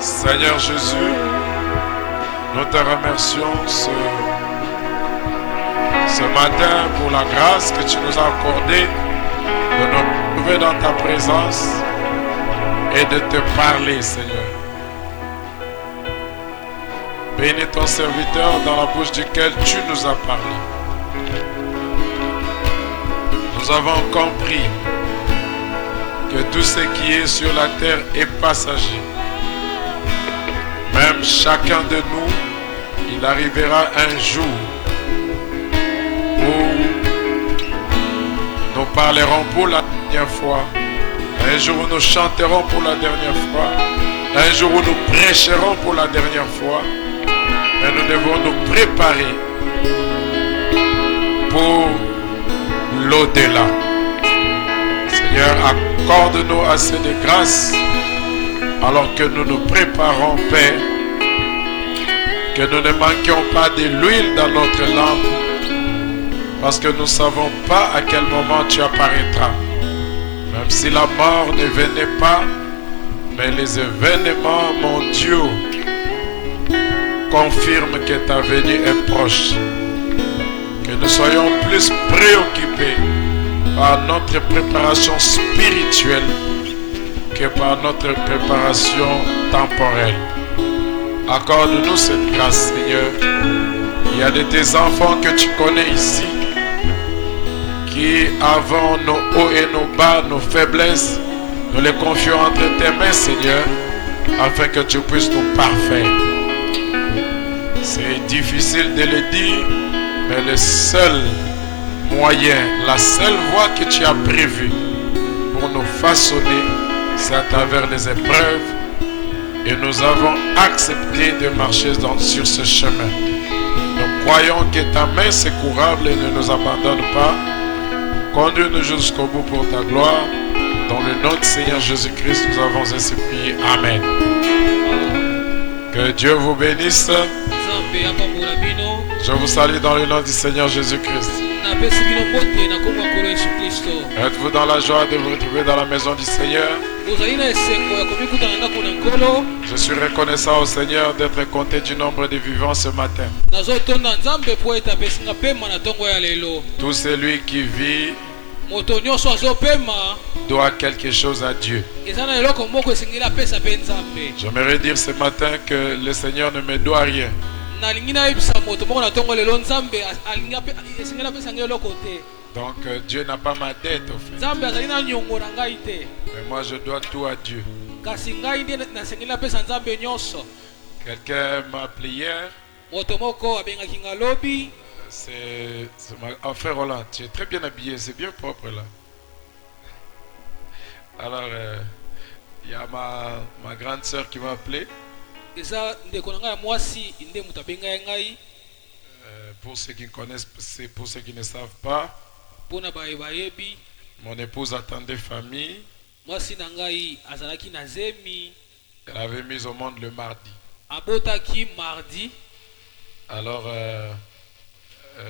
Seigneur Jésus, nous te remercions ce matin pour la grâce que tu nous as accordée de nous trouver dans ta présence et de te parler, Seigneur. Bénis ton serviteur dans la bouche duquel tu nous as parlé. Nous avons compris que tout ce qui est sur la terre est passager. Même chacun de nous, il arrivera un jour où nous parlerons pour la dernière fois, un jour où nous chanterons pour la dernière fois, un jour où nous prêcherons pour la dernière fois, mais nous devons nous préparer pour l'au-delà. Seigneur, accorde-nous assez de grâce alors que nous nous préparons, Père, que nous ne manquions pas de l'huile dans notre lampe, parce que nous ne savons pas à quel moment tu apparaîtras. Même si la mort ne venait pas, mais les événements mondiaux confirment que ta venue est proche. Que nous soyons plus préoccupés par notre préparation spirituelle que par notre préparation temporelle. Accorde-nous cette grâce, Seigneur. Il y a de tes enfants que tu connais ici qui avons nos hauts et nos bas, nos faiblesses. Nous les confions entre tes mains, Seigneur, afin que tu puisses nous parfaire. C'est difficile de le dire, mais le seul moyen, la seule voie que tu as prévue pour nous façonner, c'est à travers les épreuves, et nous avons accepté de marcher sur ce chemin. Nous croyons que ta main secourable ne nous abandonne pas. Conduis-nous jusqu'au bout pour ta gloire. Dans le nom du Seigneur Jésus-Christ, nous avons ainsi prié. Amen. Que Dieu vous bénisse. Je vous salue dans le nom du Seigneur Jésus-Christ. Êtes-vous dans la joie de vous retrouver dans la maison du Seigneur? Je suis reconnaissant au Seigneur d'être compté du nombre des vivants ce matin. Tout celui qui vit doit quelque chose à Dieu. J'aimerais dire ce matin que le Seigneur ne me doit rien. Donc Dieu n'a pas ma dette au fait. Mais moi je dois tout à Dieu. Quelqu'un m'a appelé hier. C'est mon frère Roland. Tu es très bien habillé, c'est bien propre là. Alors il y a ma grande soeur qui m'a appelé. Pour ceux qui connaissent, c'est pour ceux qui ne savent pas. Mon épouse attendait famille. Elle avait mis au monde le mardi. Alors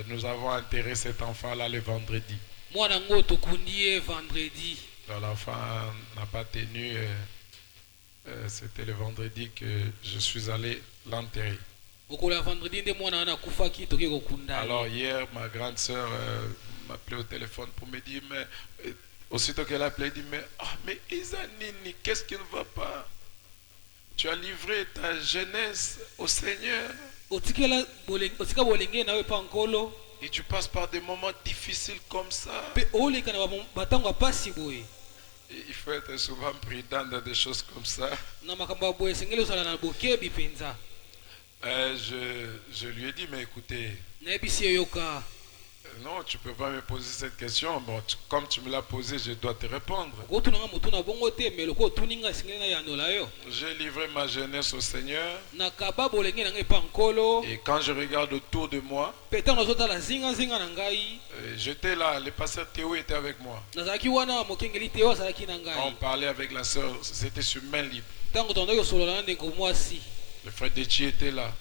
nous avons enterré cet enfant-là le vendredi. L'enfant n'a pas tenu. C'était le vendredi que je suis allé l'enterrer. Alors hier, ma grande soeur m'a appelé au téléphone pour me dire, mais aussitôt qu'elle a appelé, elle dit, mais Isanini, qu'est-ce qui ne va pas? Tu as livré ta jeunesse au Seigneur. Et tu passes par des moments difficiles comme ça. Il faut être souvent prudent dans des choses comme ça. Je lui ai dit, mais écoutez, non, tu ne peux pas me poser cette question. Bon, comme tu me l'as posée, je dois te répondre. J'ai livré ma jeunesse au Seigneur. Et quand je regarde autour de moi, j'étais là, le pasteur Théo était avec moi. On parlait avec la soeur, c'était sur main libre. Le frère Dechi était là.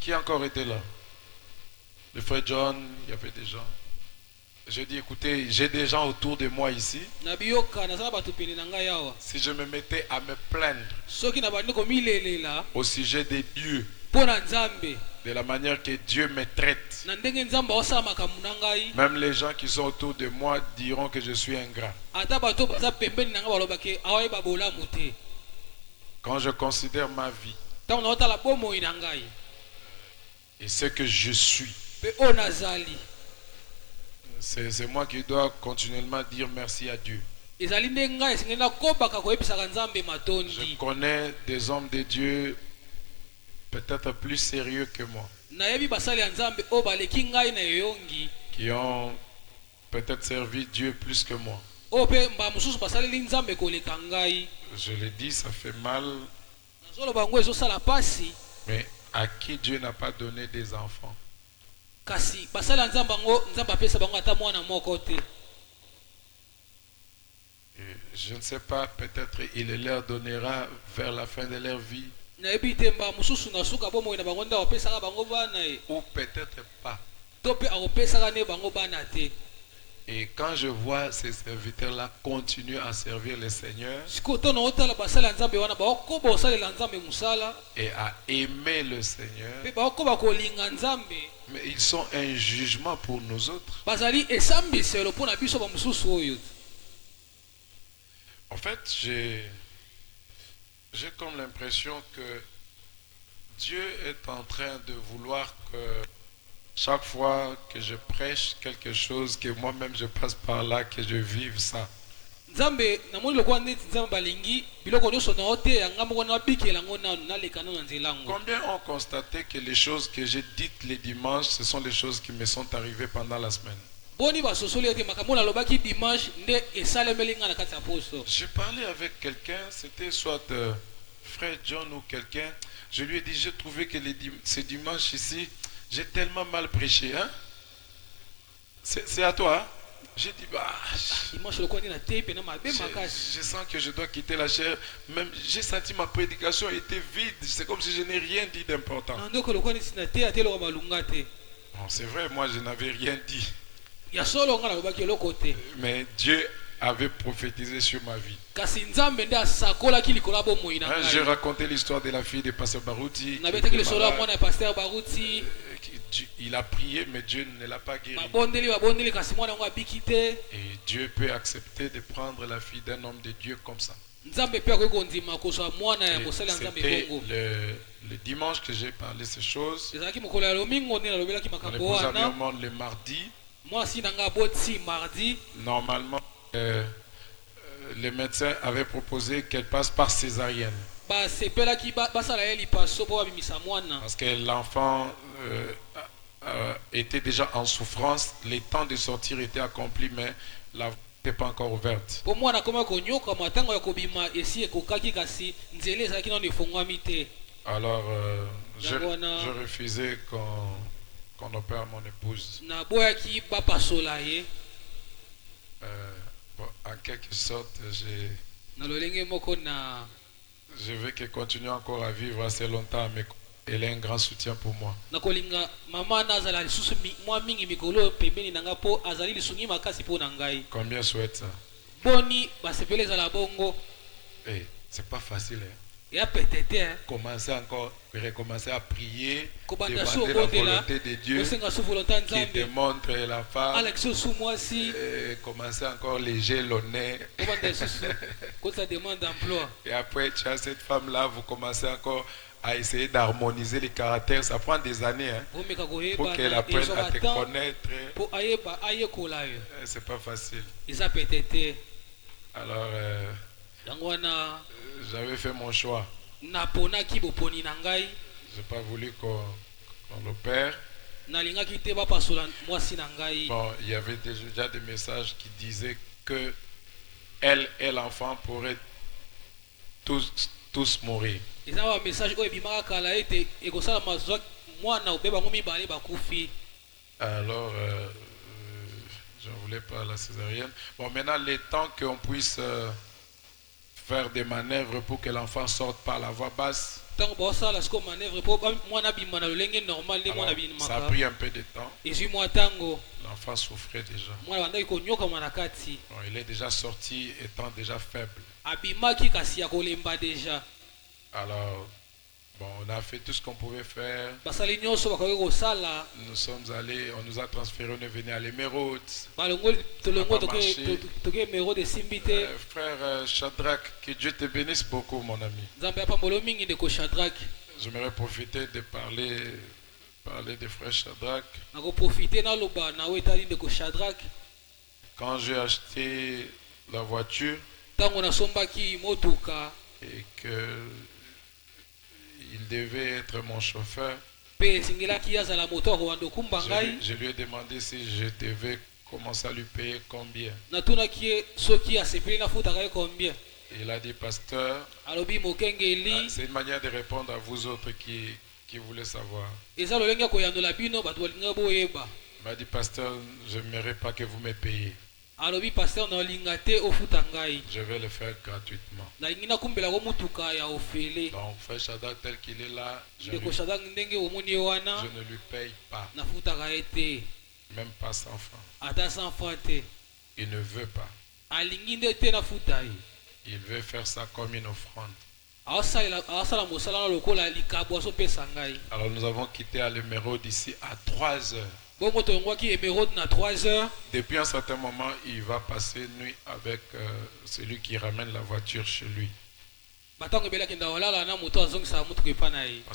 Qui encore était là? Le frère John, il y avait des gens. Je dis, écoutez, j'ai des gens autour de moi ici. Si je me mettais à me plaindre au sujet des dieux, de la manière que Dieu me traite, même les gens qui sont autour de moi diront que je suis ingrat. Quand je considère ma vie et ce que je suis, c'est moi qui dois continuellement dire merci à Dieu. Je connais des hommes de Dieu peut-être plus sérieux que moi, qui ont peut-être servi Dieu plus que moi. Je le dis, ça fait mal, mais à qui Dieu n'a pas donné des enfants? Je ne sais pas, peut-être il leur donnera vers la fin de leur vie, ou peut-être pas. Et quand je vois ces serviteurs-là continuer à servir le Seigneur et à aimer le Seigneur, mais ils sont un jugement pour nous autres. En fait, j'ai comme l'impression que Dieu est en train de vouloir que chaque fois que je prêche quelque chose, que moi-même je passe par là, que je vive ça. Combien ont constaté que les choses que j'ai dites les dimanches, ce sont les choses qui me sont arrivées pendant la semaine? J'ai parlé avec quelqu'un, c'était soit frère John ou quelqu'un, je lui ai dit, j'ai trouvé que ces dimanches ici, j'ai tellement mal prêché, hein? C'est à toi, hein? J'ai dit, bah, je sens que je dois quitter la chair. Même, j'ai senti ma prédication était vide. C'est comme si je n'ai rien dit d'important. Bon, c'est vrai, moi je n'avais rien dit. Mais Dieu avait prophétisé sur ma vie. J'ai raconté l'histoire de la fille de Pasteur Barouti. Il a prié, mais Dieu ne l'a pas guéri. Et Dieu peut accepter de prendre la fille d'un homme de Dieu comme ça. C'était le dimanche que j'ai parlé ces choses. On est le mardi. Normalement, les médecins avaient proposé qu'elle passe par césarienne. Parce que l'enfant était déjà en souffrance, les temps de sortir étaient accomplis, mais la voie n'était pas encore ouverte. Alors, je refusais qu'on opère mon épouse. En quelque sorte, je veux qu'elle continue encore à vivre assez longtemps, mais elle est un grand soutien pour moi. Combien souhaite ça? Hey, c'est pas facile, hein? Recommencer à prier, demander la volonté de Dieu qui démontre la femme, commencer encore léger le nez. Et après, tu as cette femme-là, vous commencez encore à essayer d'harmoniser les caractères. Ça prend des années, hein, pour qu'elle apprenne à te connaître. C'est pas facile. Alors, j'avais fait mon choix. Je n'ai pas voulu qu'on l'opère. Bon, il y avait déjà des messages qui disaient que elle et l'enfant pourraient tous mourir. Alors, je ne voulais pas la césarienne. Bon, maintenant, le temps qu'on puisse faire des manœuvres pour que l'enfant sorte par la voie basse. Alors, ça a pris un peu de temps. L'enfant souffrait déjà. Bon, il est déjà sorti étant déjà faible. Alors, bon, on a fait tout ce qu'on pouvait faire. Nous sommes allés, on nous a transférés, on est venu à l'Émeraude. Frère Shadrach, que Dieu te bénisse beaucoup, mon ami. J'aimerais profiter de parler de frère Shadrach. Quand j'ai acheté la voiture et que il devait être mon chauffeur, je lui ai demandé si je devais commencer à lui payer combien. Il a dit, pasteur, c'est une manière de répondre à vous autres qui voulez savoir. Il m'a dit, pasteur, je n'aimerais pas que vous me payiez. Je vais le faire gratuitement. Donc, frère Shadrach, tel qu'il est là, je ne lui paye pas. Même pas 100 francs. Il ne veut pas. Il veut faire ça comme une offrande. Alors nous avons quitté à l'Émeraude d'ici à 3 heures. Depuis un certain moment, il va passer nuit avec celui qui ramène la voiture chez lui. Parce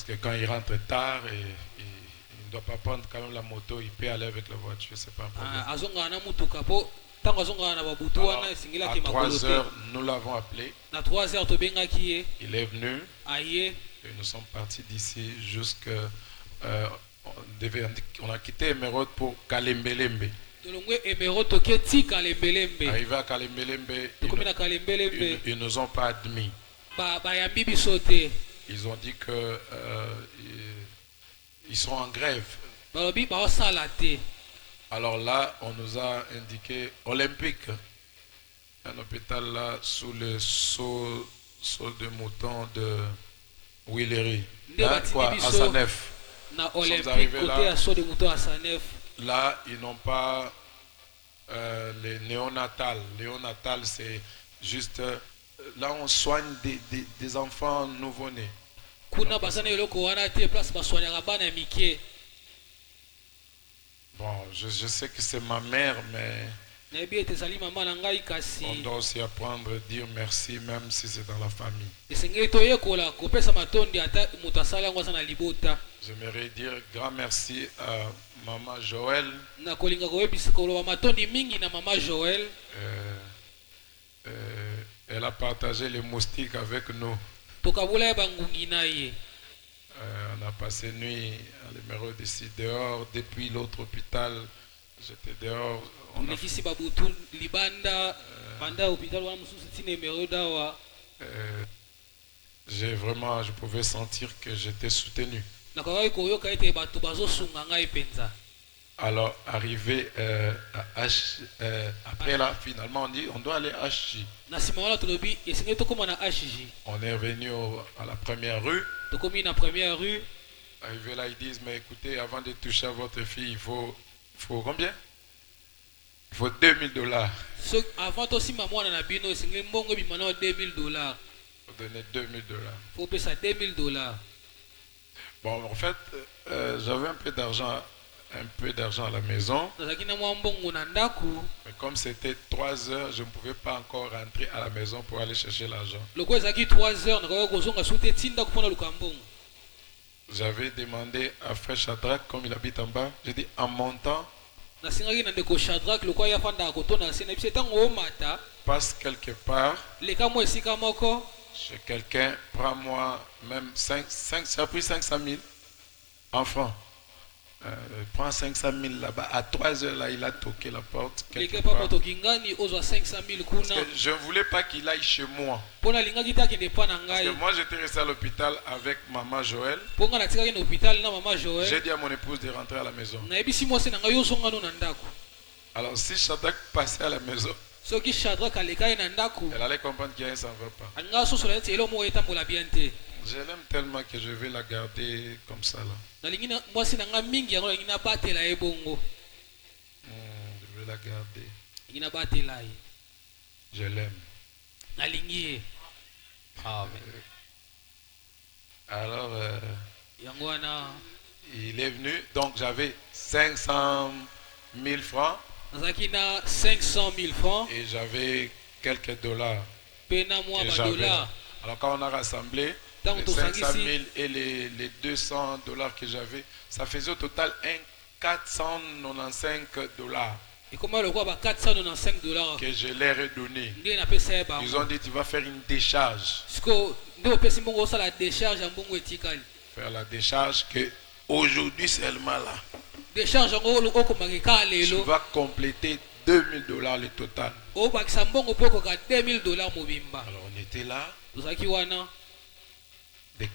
que quand il rentre tard, il ne doit pas prendre quand même la moto, il peut aller avec la voiture, c'est pas un problème. Alors, à 3 heures, nous l'avons appelé. Il est venu et nous sommes partis d'ici jusqu'à... on a quitté Émeraude pour Kalembelembe. Arrivé à Kalembelembe, ils ne nous ont pas admis. Ils ont dit que ils sont en grève. Alors là, on nous a indiqué Olympique, un hôpital là sous le saut de mouton de Willery. Là, quoi, à Sanef. Nous sommes arrivés là. Là, ils n'ont pas les néonatales. Néonatal, c'est juste là on soigne des enfants nouveau-nés. Bon, je sais que c'est ma mère, mais on doit aussi apprendre à dire merci même si c'est dans la famille. J'aimerais dire grand merci à maman Joël. Elle a partagé les moustiques avec nous. On a passé nuit à l'Émeraude ici dehors. Depuis l'autre hôpital, j'étais dehors. Je pouvais sentir que j'étais soutenu. Alors, arrivé à H, après là, finalement, on dit on doit aller à HJ. On est revenu à la première rue. Arrivé là, ils disent, mais écoutez, avant de toucher à votre fille, il faut combien? Il faut $2000. Avant aussi, maman a bien, il faut donner $2000. Il faut payer $2000. Bon, en fait, j'avais un peu d'argent à la maison. Mais comme c'était 3 heures, je ne pouvais pas encore rentrer à la maison pour aller chercher l'argent. J'avais demandé à frère Shadrach, comme il habite en bas, j'ai dit en montant, passe quelque part chez quelqu'un, prends-moi même 5, ça a pris 500 000 en francs. Prends 500 000 là-bas. À 3 heures là, il a toqué la porte. Quelque part. Parce que je ne voulais pas qu'il aille chez moi. Parce que moi j'étais resté à l'hôpital avec maman Joël. J'ai dit à mon épouse de rentrer à la maison. Alors si Shadrach passait à la maison, Elle allait comprendre qu'il y a un ça ne va pas. Je l'aime tellement que je vais la garder comme ça là. Je vais la garder. Je l'aime. Alors, il est venu, donc j'avais 500 000 francs. 500 000 francs. Et j'avais quelques dollars. Alors quand on a rassemblé les 500 000 et les 200 dollars que j'avais, ça faisait au total 495 dollars. Et comment le roi 495 dollars que je leur ai donné. Ils ont dit tu vas faire une décharge. Faire la décharge que aujourd'hui seulement là. Tu vas compléter 2000 dollars le total. Alors on était là de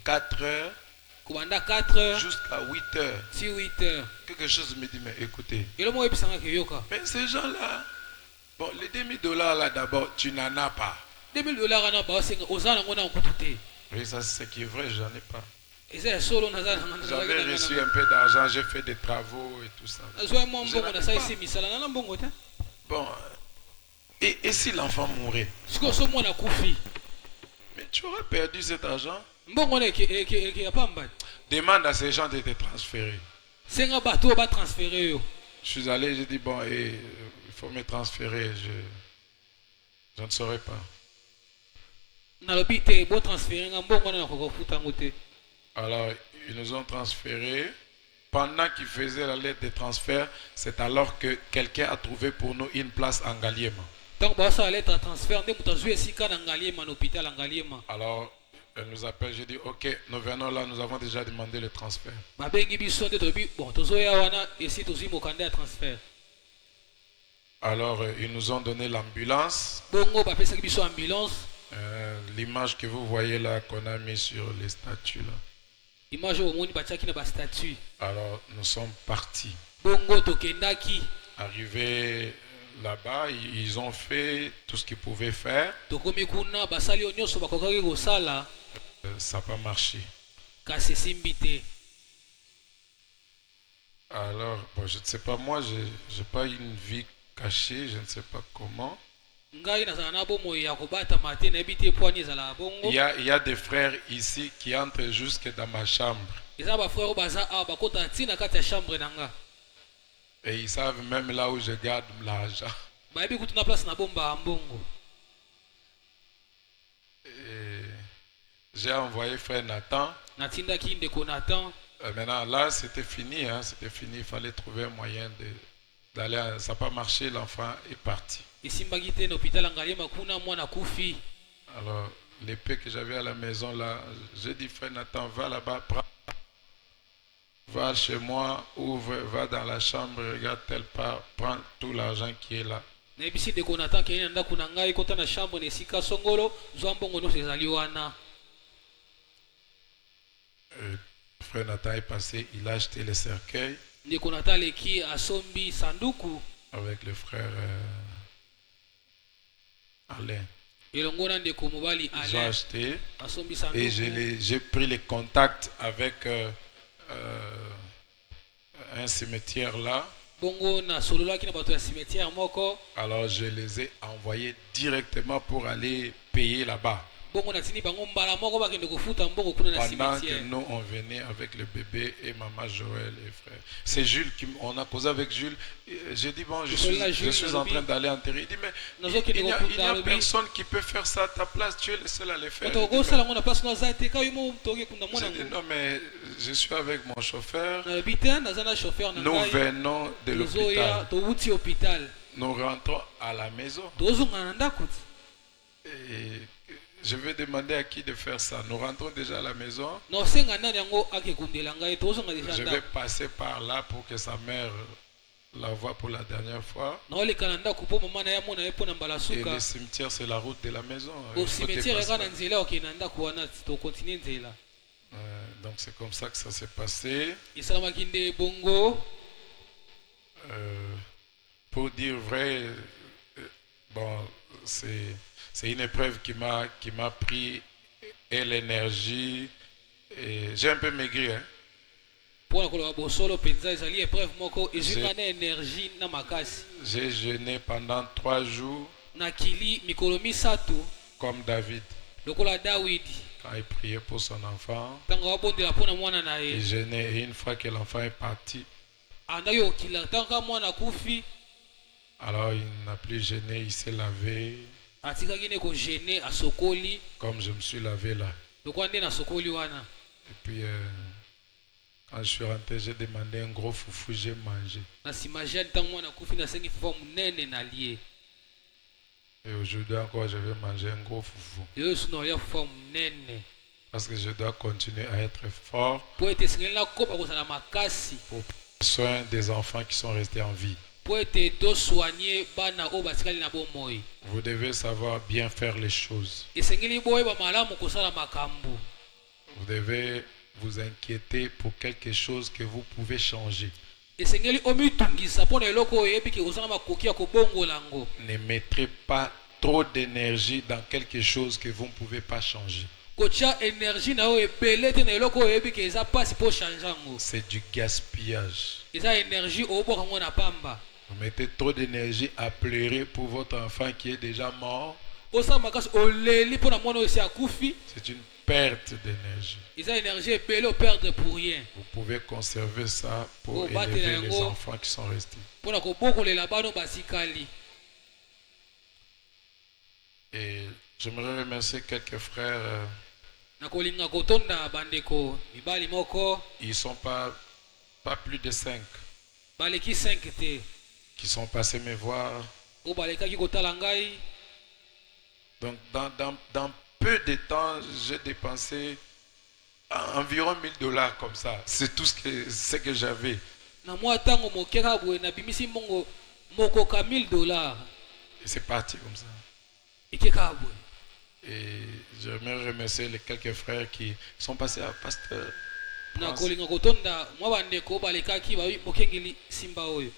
4 heures jusqu'à 8 heures. Quelque chose me dit mais écoutez, mais ces gens là, bon les 2000 dollars là d'abord tu n'en as pas. 2000 dollars oui, ça c'est ce qui est vrai, j'en ai pas. J'avais reçu un peu d'argent, j'ai fait des travaux et tout ça. Bon, et si l'enfant mourait? Mais tu aurais perdu cet argent. Demande à ces gens de te transférer. Je suis allé, j'ai dit bon, il faut me transférer, je ne saurais pas. Alors, ils nous ont transférés. Pendant qu'ils faisaient la lettre de transfert, c'est alors que quelqu'un a trouvé pour nous une place en Ngaliema. Alors, elle nous appelle, j'ai dit, ok, nous venons là, nous avons déjà demandé le transfert. Alors, ils nous ont donné l'ambulance. L'image que vous voyez là, qu'on a mis sur les statues là. Alors nous sommes partis. Arrivés là-bas, ils ont fait tout ce qu'ils pouvaient faire. Ça n'a pas marché. Alors, bon, je ne sais pas, moi, je n'ai pas une vie cachée, je ne sais pas comment. Il y a des frères ici qui entrent jusque dans ma chambre. Et ils savent même là où je garde l'argent. J'ai envoyé frère Nathan. Maintenant là c'était fini, hein, c'était fini. Il fallait trouver un moyen d'aller. Ça n'a pas marché, l'enfant est parti. Alors l'épée que j'avais à la maison là, j'ai dit frère Nathan, va là-bas, va chez moi, ouvre, va dans la chambre, regarde telle part, prends tout l'argent qui est là. Frère Nathan est passé, il a acheté le cercueil avec le frère Alain. Ils ont acheté et j'ai pris les contacts avec un cimetière là. Alors je les ai envoyés directement pour aller payer là-bas. Pendant que nous on venait avec le bébé et maman Joël et frère. C'est Jules on a causé avec Jules. J'ai dit bon, je suis en train d'aller enterrer. Il dit mais il n'y a personne qui peut faire ça à ta place. Tu es le seul à le faire. J'ai dit non mais je suis avec mon chauffeur. Nous venons de l'hôpital. Nous rentrons à la maison. Et je vais demander à qui de faire ça. Nous rentrons déjà à la maison. Je vais passer par là pour que sa mère la voie pour la dernière fois. Et le cimetière, c'est la route de la maison. Donc c'est comme ça que ça s'est passé. Pour dire vrai, Bon, c'est une épreuve qui m'a pris et l'énergie. Et j'ai un peu maigri, hein. mpona koloba bosolo mpenza ezali épreuve moko ezwinga na énergie na makasi. J'ai jeûné pendant 3 jours nakili mikolo misato comme David lokola dawidi quand il priait pour son enfant. ntango abondela mpona mwana na Il ye jeûnait et une fois que l'enfant est parti, andaki kokila ntango mwana akufi alors il n'a plus jeûné, il s'est lavé atikaki ne kogene asokoli comme je me suis lavé là. lokola nde nasokoli wana. Et puis quand je suis rentré, j'ai demandé un gros foufou, j'ai mangé. na nsima jane ntango mwana akufi nasengi fufa monene na lie Et aujourd'hui encore, je vais manger un gros foufou. leyo esu naolia fufa monene Parce que je dois continuer à être fort po ete esengeli nakoba kozala makasi pour prendre soin des enfants qui sont restés en vie. po ete tosoigne bana oyo batikali na bomoi. Vous devez savoir bien faire les choses. esengeli boyeba malamu kosala makambo. Vous devez vous inquiéter pour quelque chose que vous pouvez changer. esengeli omitungisa mpona eloko oyo oyebi ke ozala makoki ya kobongola yango. Ne mettrez pas trop d'énergie dans quelque chose que vous ne pouvez pas changer. kotia énergie na oyo ebele te na eloko oyo oyebi ke eza mpasi mpo change yango. C'est du gaspillage. eza énergie oyobwaka yango na pamba. Vous mettez trop d'énergie à pleurer pour votre enfant qui est déjà mort. osala makasi oleli mpona mwana oyo esi akufi. C'est une perte d'énergie. eza énergie ebele operdre pour rien. Vous pouvez conserver ça pour Oh, élever les enfants qui sont restés. mpona kobokolela bana basikali. Et j'aimerais remercier quelques frères. nakolinga kotonda bandeko mibali moko Ils ne sont pas plus de 5 baleki 5 te qui sont passés me voir. oyo balekaki kotala ngai. Donc dans peu de temps, j'ai dépensé environ $1000 comme ça. C'est tout ce que j'avais. na mwa ntango moke kaka boye nabimisi mbongo mokoka $1000 Et c'est parti comme ça. eke kaka boye. Et j'aimerais remercier les quelques frères qui sont passés à Pasteur. nakolinga kotonda mwa bandeko oyo balekaki bokengeli simba oyo.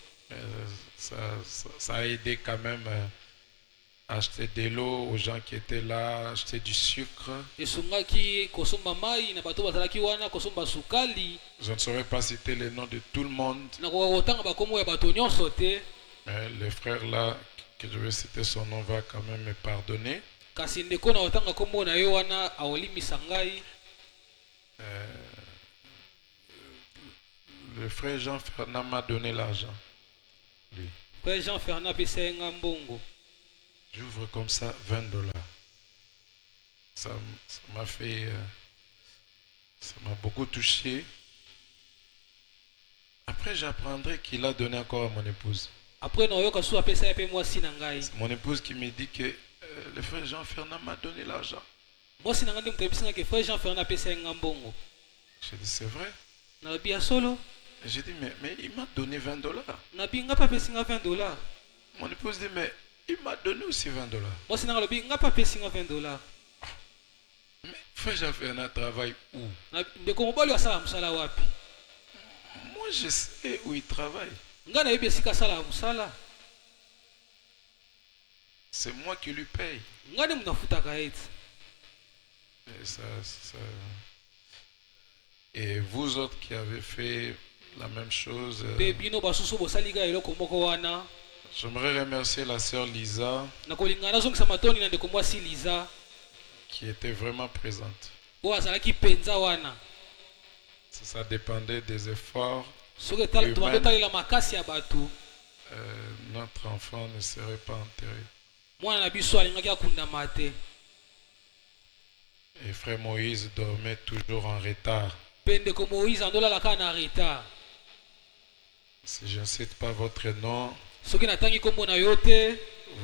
Ça a aidé quand même à acheter de l'eau aux gens qui étaient là, acheter du sucre. esungaki kosomba mai na bato bazalaki wana kosomba sukali. Je ne saurais pas citer les noms de tout le monde. nakoka kotanga bakombo ya bato nyonso te. Mais le frère là, que je vais citer son nom, va quand même me pardonner. kasi ndeko na kotanga kombo na ye wana aolimisa ngai. Le frère Jean Fernand m'a donné l'argent. Lui. frère jean fernand apesa ye nga mbongo. J'ouvre comme ça $20. Ça m'a fait... ça m'a beaucoup touché. Après, j'apprendrai qu'il a donné encore à mon épouse. apres naoyoka su apesa ye mpe mwasi na ngai. C'est mon épouse qui me dit que le frère Jean Fernand m'a donné l'argent. mwasi na ngai nde moto ayebisi ngai ke frère jean fernand apesa ye nga mbongo. J'ai dit, c'est vrai. nalobi ya solo. J'ai dit, mais il m'a donné $20. nabi nga mpe apesi nga $20. Mon épouse dit, mais il m'a donné aussi $20. mwasi na ngai alobi nga mpe apesi nga $20. Mais frère Jean Fernand travaille où? ndeko mobali asala mosala wapi? Moi, je sais où il travaille. ngai nayebi esika asala mosala. C'est moi qui lui paye. ngai nde moto afutaka ye ti. Et vous autres qui avez fait la même chose, mpe bino basusu bosali kaka eloko moko wana. j'aimerais remercier la sœur Lisa nakolinga nazongisa matoni na ndeko mwasi liza qui était vraiment présente. oyo azalaki mpenza wana. Ça dépendait des efforts. soki tobanda otalela makasi ya bato. Notre enfant ne serait pas enterré. mwana na biso alingaki akundama te. Et frère Moïse dormait toujours en retard. mpe ndeko moïse andolala kaka na retard. Si je ne cite pas votre nom, soki natangi nkombo na yo te.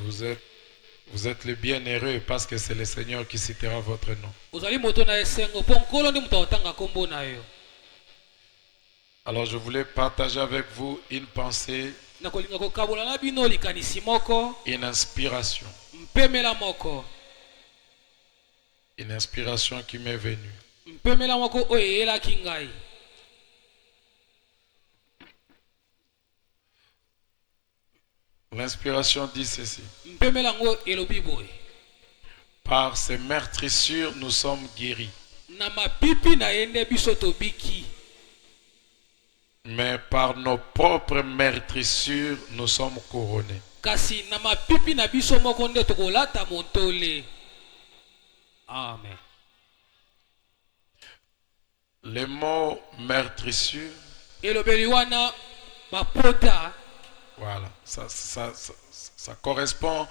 vous êtes le bienheureux parce que c'est le Seigneur qui citera votre nom. ozali moto na esengo mpo nkolo nde moto akotanga nkombo na yo. Alors je voulais partager avec vous une pensée, nakolinga kokabola na bino likanisi moko. une inspiration. mpemela moko. Une inspiration qui m'est venue. mpemela moko oyo eyelaki ngai. L'inspiration dit ceci. mpemela ngo elobi boye Par ces meurtrissures, nous sommes guéris. na mapipi na ye nde biso tobiki Mais par nos propres meurtrissures, nous sommes couronnés. kasi na mapipi na biso moko nde tokolata montole. Amen. Les mots meurtrissure, elobeli wana bapota voilà, ça correspond à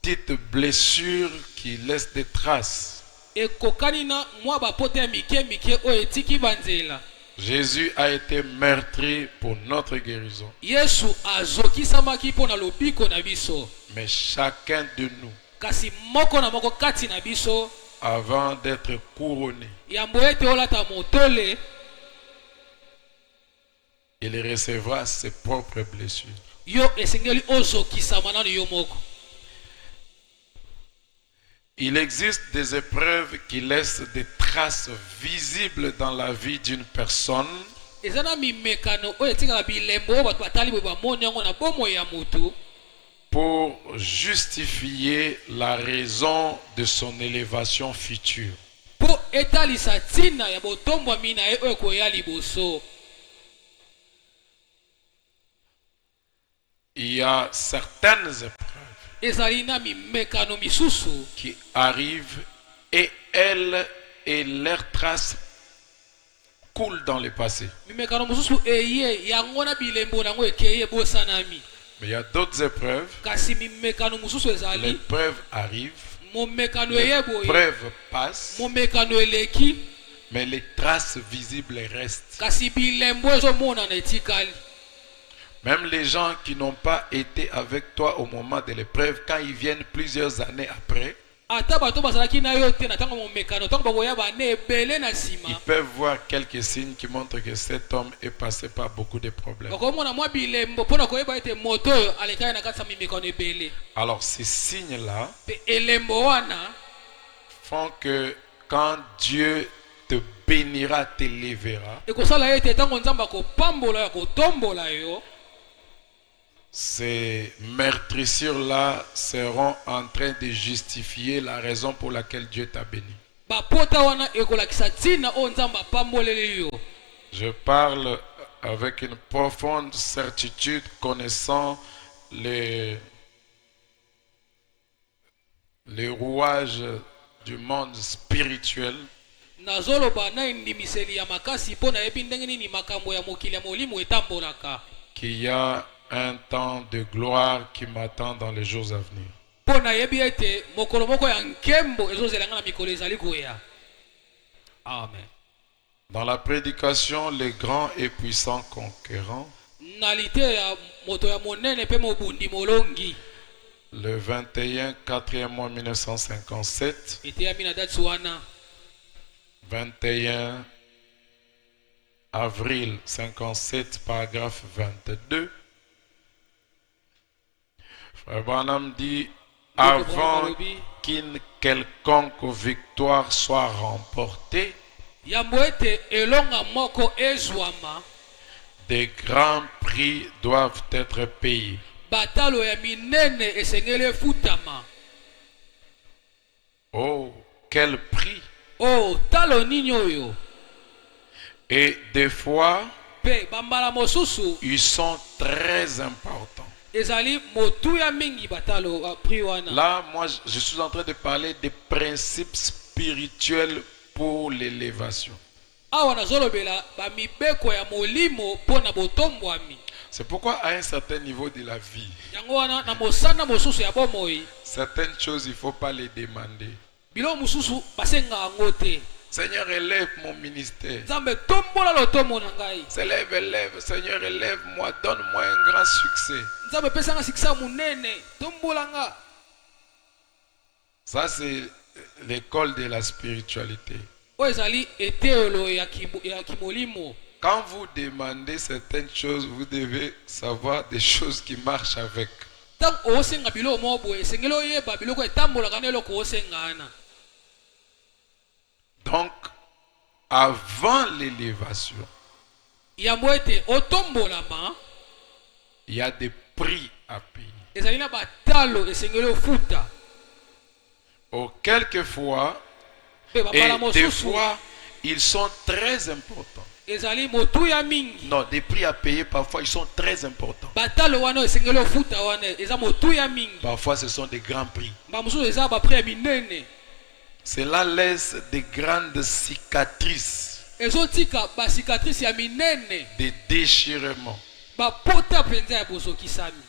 petites blessures qui laissent des traces. ekokani na mwa bapota ya mike mike oyo etiki banzela. Jésus a été meurtri pour notre guérison. yesu azokisamaki mpo na lobiko na biso. Mais chacun de nous, kasi moko na moko kati na biso avant d'être couronné, yambo ete olata motole il recevra ses propres blessures. yo esengeli ozokisama nanu yo moko. Il existe des épreuves qui laissent des traces visibles dans la vie d'une personne eza na mimekano oyo etikaka bilembo oyo bato batali boye bamoni yango na bomoi ya motu pour justifier la raison de son élévation future. mpo etalisa ntina ya botombwami na ye oyo koya liboso. Il y a certaines épreuves ezali na mimekano misusu qui arrivent et elles et leurs traces coulent dans le passé. mimekano mosusu eye yango na bilembo nango ekeye bosanami. Mais il y a d'autres épreuves. kasi mimekano mosusu ezali L'épreuve arrive, momekano eye boye l'épreuve passe, momekano eleki mais les traces visibles restent. kasi bilembo ezomonana etikali. Même les gens qui n'ont pas été avec toi au moment de l'épreuve, quand ils viennent plusieurs années après, ata bato bazalaki na yo te na ntango momekano ntango bakoya bane ebele na ils nsima peuvent voir quelques signes qui montrent que cet homme est passé par beaucoup de problèmes. bakomona mwa bilembo mpo na koyeba ete moto oyo alekaki na kati ya mimekano ebele. Alors ces signes-là mpe elembo wana font que quand Dieu te bénira, t'élèvera, ekosala ye ete ntango nzambe akopambola yo akotombola yo ces meurtrissures-là seront en train de justifier la raison pour laquelle Dieu t'a béni. bapota wana ekolakisa ntina oyo nzambe apamboleli yo. Je parle avec une profonde certitude, connaissant les rouages du monde spirituel, nazoloba na endimiseli ya makasi mpo nayebi ndenge nini makambo ya mokili ya molimo etambolaka. qu'il y a un temps de gloire qui m'attend dans les jours à venir. mpo nayebi ete mokolo moko ya nkembo ezozelanga na mikolo ezali koya. Amen. Dans la prédication, les grands et puissants conquérants, na lite ya moto ya monene mpe mobundi molongi le 21 4e mois 1957, eteyami na date wana 21 avril 57, paragraphe 22, Frère Branham dit, avant qu'une quelconque victoire soit remportée, yambo ete elonga moko ezwama des grands prix doivent être payés. batalo ya minene esengeli efutama. Oh, quel prix! oh talo nini oyo. Et des fois, mpe bambala mosusu ils sont très importants. ezali motuya mingi batalo pri wana. Là, moi, je suis en train de parler des principes spirituels pour l'élévation. awa nazolobela bamibeko ya molimo mpo na botombwami. C'est pourquoi à un certain niveau de la vie, yango wana na mosana mosusu ya bomoi certaines choses, il ne faut pas les demander. biloko mosusu basengaka yango te. Seigneur, élève mon ministère. nzambe tombola lotomo na ngai. S'élève, élève. Seigneur, élève-moi. Donne-moi un grand succès. nzambe pesanga sikisa monene tombola nga. Ça, c'est l'école de la spiritualité. oyo ezali eteolo ya kimolimo. Quand vous demandez certaines choses, vous devez savoir des choses qui marchent avec. ntango osenga biloko moko boye esengeli oyeba biloko etambolaka na eloko osengana. Donc, avant l'élévation, yambo ete otombolama il y a des prix à payer. ezali na batalo esengeli ofuta Oh, quelquefois, mpe et bambala des mosusu fois, ils sont très importants. ezali motuya mingi. Non, des prix à payer, parfois, ils sont très importants. batalo wana esengeli ofuta wana eza motuya mingi. Parfois, ce sont des grands prix. bamosusu eza bapri ya minene. Cela laisse des grandes cicatrices, ezotika basicatrice ya minene, des déchirements. bapota mpenza ya bozokisami.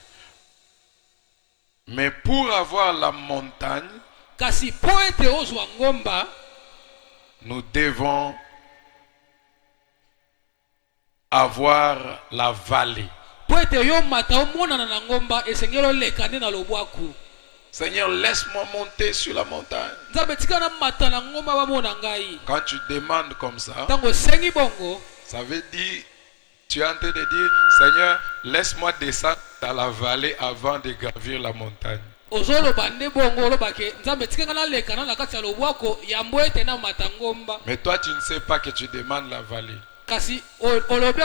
Mais pour avoir la montagne, kasi po ete ozwa ngomba, nous devons avoir la vallée. po ete yo mata omonana na ngomba esengeli oleka nde na lobwaku. Seigneur, laisse-moi monter sur la montagne. nzambe tika na mata na ngomba bamona ngai. Quand tu demandes comme ça, ntango osengi bongo, ça veut dire, tu es en train de dire, Seigneur, laisse-moi descendre dans la vallée avant de gravir la montagne. ozoloba nde bongo olobake nzambe tika na leka na kati ya lobwako yambo ete na mata ngomba. Mais toi, tu ne sais pas que tu demandes la vallée. kasi olobi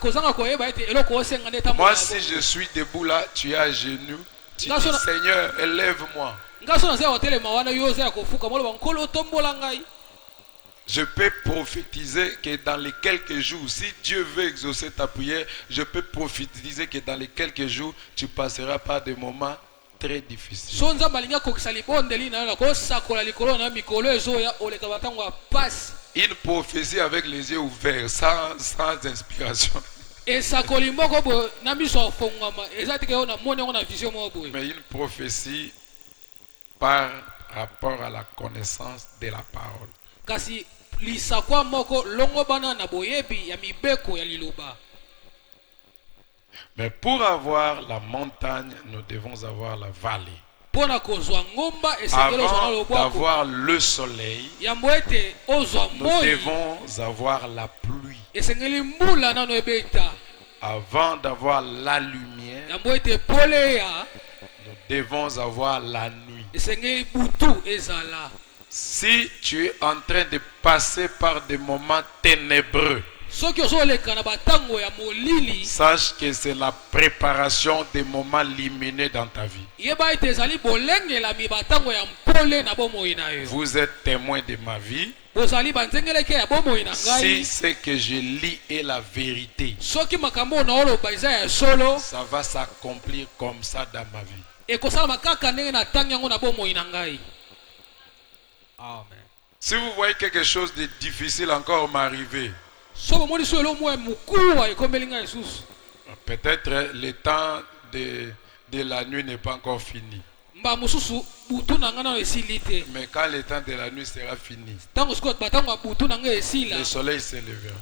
kozanga koyeba ete eloko osenga nde Moi, si je suis debout là, tu es à genoux, tu dis, Seigneur, élève-moi. ngaso naza kotelema wana yo oza ya kofuka moloba nkolo otombola ngai. Je peux prophétiser que dans les quelques jours, si Dieu veut exaucer ta prière, je peux prophétiser que dans les quelques jours, tu passeras par des moments très difficiles. so nzambe alingi akokisa libondeli na yo na kosakola likolo na mikolo ezoya oleka batango ya pasi. Une prophétie avec les yeux ouverts, sans inspiration. esakoli moko boye na miso afongwama eza teke yo na moni yango na vision moko boye. Mais une prophétie par rapport à la connaissance de la parole. kasi lisakwa moko longo bana na boyebi ya mibeko ya liloba. Mais pour avoir la montagne, nous devons avoir la vallée. mpona kozwa ngomba esengeli ozwa na Avant lobwako. d'avoir le soleil, yambo ete ozwa nous moi devons avoir la pluie. esengeli mbula nano ebeta. Avant d'avoir la lumière, yambo ete pole ya nous devons avoir la nuit. esengeli butu ezala. Si tu es en train de passer par des moments ténébreux, soki ozoleka na batango ya molili, sache que c'est la préparation des moments lumineux dans ta vie. yeba ete ezali bolengelami batango ya mpole na bomoi na yo. Vous êtes témoin de ma vie. bozali banzengeleke ya bomoi na Si ngai. ce que je lis est la vérité, soki makambo na oloba eza ya solo, ça va s'accomplir comme ça dans ma vie. ekosalama kaka ndenge na ntango yango na bomoi na ngai. Amen. Si vous voyez quelque chose de difficile encore m'arriver, so bomoni so elo mwa mokuwa ekombeli ngai lisusu, peut-être le temps de la nuit n'est pas encore fini. mba mosusu butu na ngai nano esili te. Mais quand le temps de la nuit sera fini, ntango sikoyo batango ya butu na ngai esila, le soleil se lèvera.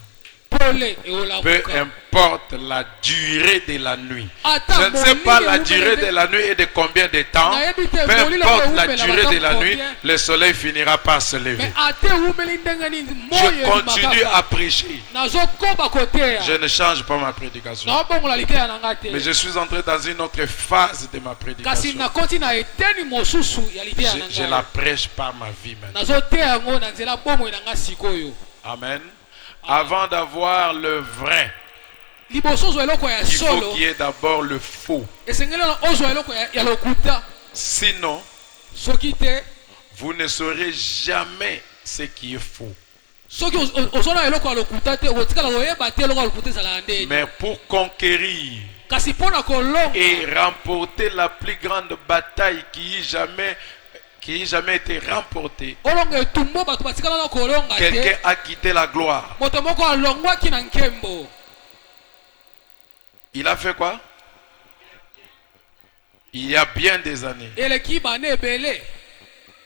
pole Peu eolamuka. importe la durée de la nuit. Ata Je ne sais pas la molili durée de la nuit et de combien de temps. Peu importe la durée de la nuit, le soleil finira par se lever. mais ate eumeli ndenge nini moi Je continue à prêcher. nazokoba koteya Je ne change pas ma prédication. naobongola liteya na ngai Mais te. je suis entré dans une autre phase de ma kasi prédication. nakoti na eteni mosusu ya liteya na Je la ngai. prêche par ma vie maintenant. nazoteya yango na nzela bomoi na ngai sikoyo. Amen. Avant d'avoir le vrai, liboso ozwa eloko ya il faut solo, qu'il y ait d'abord le faux. esengeli ozwa eloko ya lokuta. Sinon, soki te, vous ne saurez jamais ce qui est faux. soki ozwa na eloko ya lokuta te okotikala koyeba te eloko ya lokuta ezalaka ndeni. Mais pour conquérir kasi mpona kolonga et remporter la plus grande bataille qui ait jamais été remportée, olonga etumbo bato batikala na kolonga quelqu'un te, a quitté la gloire. moto moko alongwaki na nkembo. Il a fait quoi? Il y a bien des années. eleki bana ebele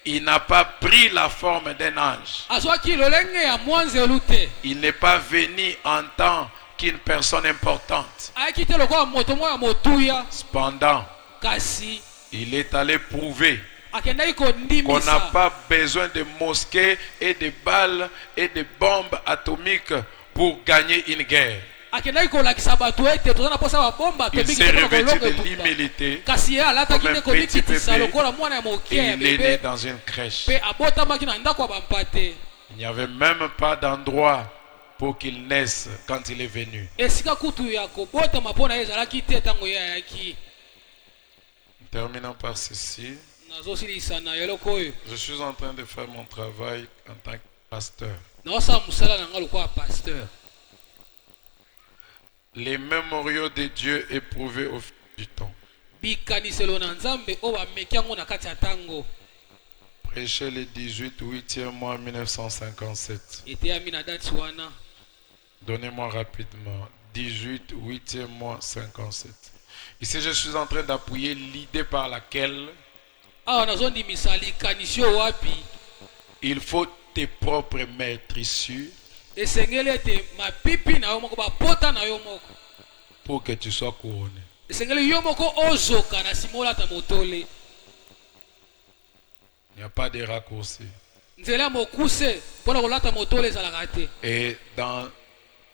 Il n'a pas pris la forme d'un ange. azwaki lolenge ya mwanzelu te, Il n'est pas venu en tant qu'une personne importante. ayaki te lokola moto moko ya motuya. Cependant, kasi il est allé prouver akendaki qu'on n'a kondimisa pas besoin de mosquées et de balles et de bombes atomiques pour gagner une guerre. akendaki kolakisa bato ete toza na posa babomba Il tobiki s'est mpona revêtu kolonga de etumba. l'humilité. kasi ye alataki Comme un nde petit komikitisa bébé. lokola mwana ya moke Et ya il est né bebe, dans une crèche. mpe abotamaki na ndako ya bampate. Il n'y avait même pas d'endroit pour qu'il naisse quand il est venu. esika kutu ya kobotama mpona ye ezalaki te ntango ye ayaki. Terminons par ceci. nazosilisa na eloko oyo Je suis en train de faire mon travail en tant que pasteur. naosala mosala na nga lokola pasteur. Les mémoriaux de Dieu éprouvés au fil du temps. bikaniselo na nzambe oyo bameki yango na kati ya ntango. Prêché le 18 8e mois 1957. eteyami na dati wana. Donnez-moi rapidement. 18 8e mois 57. Ici, je suis en train d'appuyer l'idée par laquelle awa nazondimisa likanisi oyo wapi il faut tes propres maîtres issus esengeli ete mapipi na yo moko bapota na yo moko pour que tu sois couronné. esengeli yo moko ozoka na nsima olata motole. Il n'y a pas de raccourci. nzela ya mokuse mpona kolata motole ezalaka te. Et dans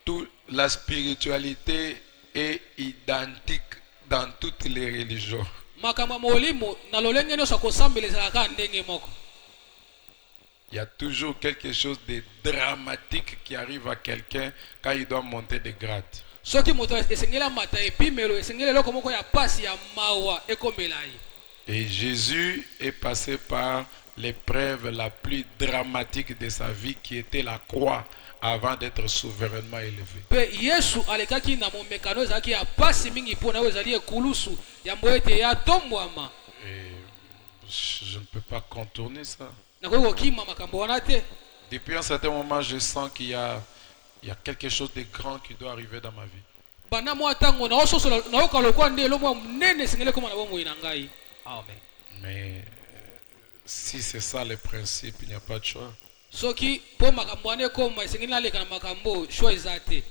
toute la spiritualité est identique dans toutes les religions. makambo ya molimo na lolenge nyonso akosambela ezalaka ndenge moko. Il y a toujours quelque chose de dramatique qui arrive à quelqu'un quand il doit monter des grades. soki moto esengeli amata epimelo esengeli eloko moko ya pasi ya mawa ekomela ye. Et Jésus est passé par l'épreuve la plus dramatique de sa vie qui était la croix avant d'être souverainement élevé. mpe yesu alekaki na momekano ezalaki ya pasi mingi mpona oyo ezali ekulusu ya mbo ete yatombwama. Et je ne peux pas contourner ça. nakoki kokima makambo wana te. Depuis un certain moment, je sens qu'il y a quelque chose de grand qui doit arriver dans ma vie. banda mwa ntango naososola nayoka lokwa nde elo mwa monene esengeli ekoma na bomoi na ngai. amen. Mais si c'est ça le principe, il n'y a pas de choix. soki mpo makambo wana ekoma esengeli naleka na makambo shwa eza te.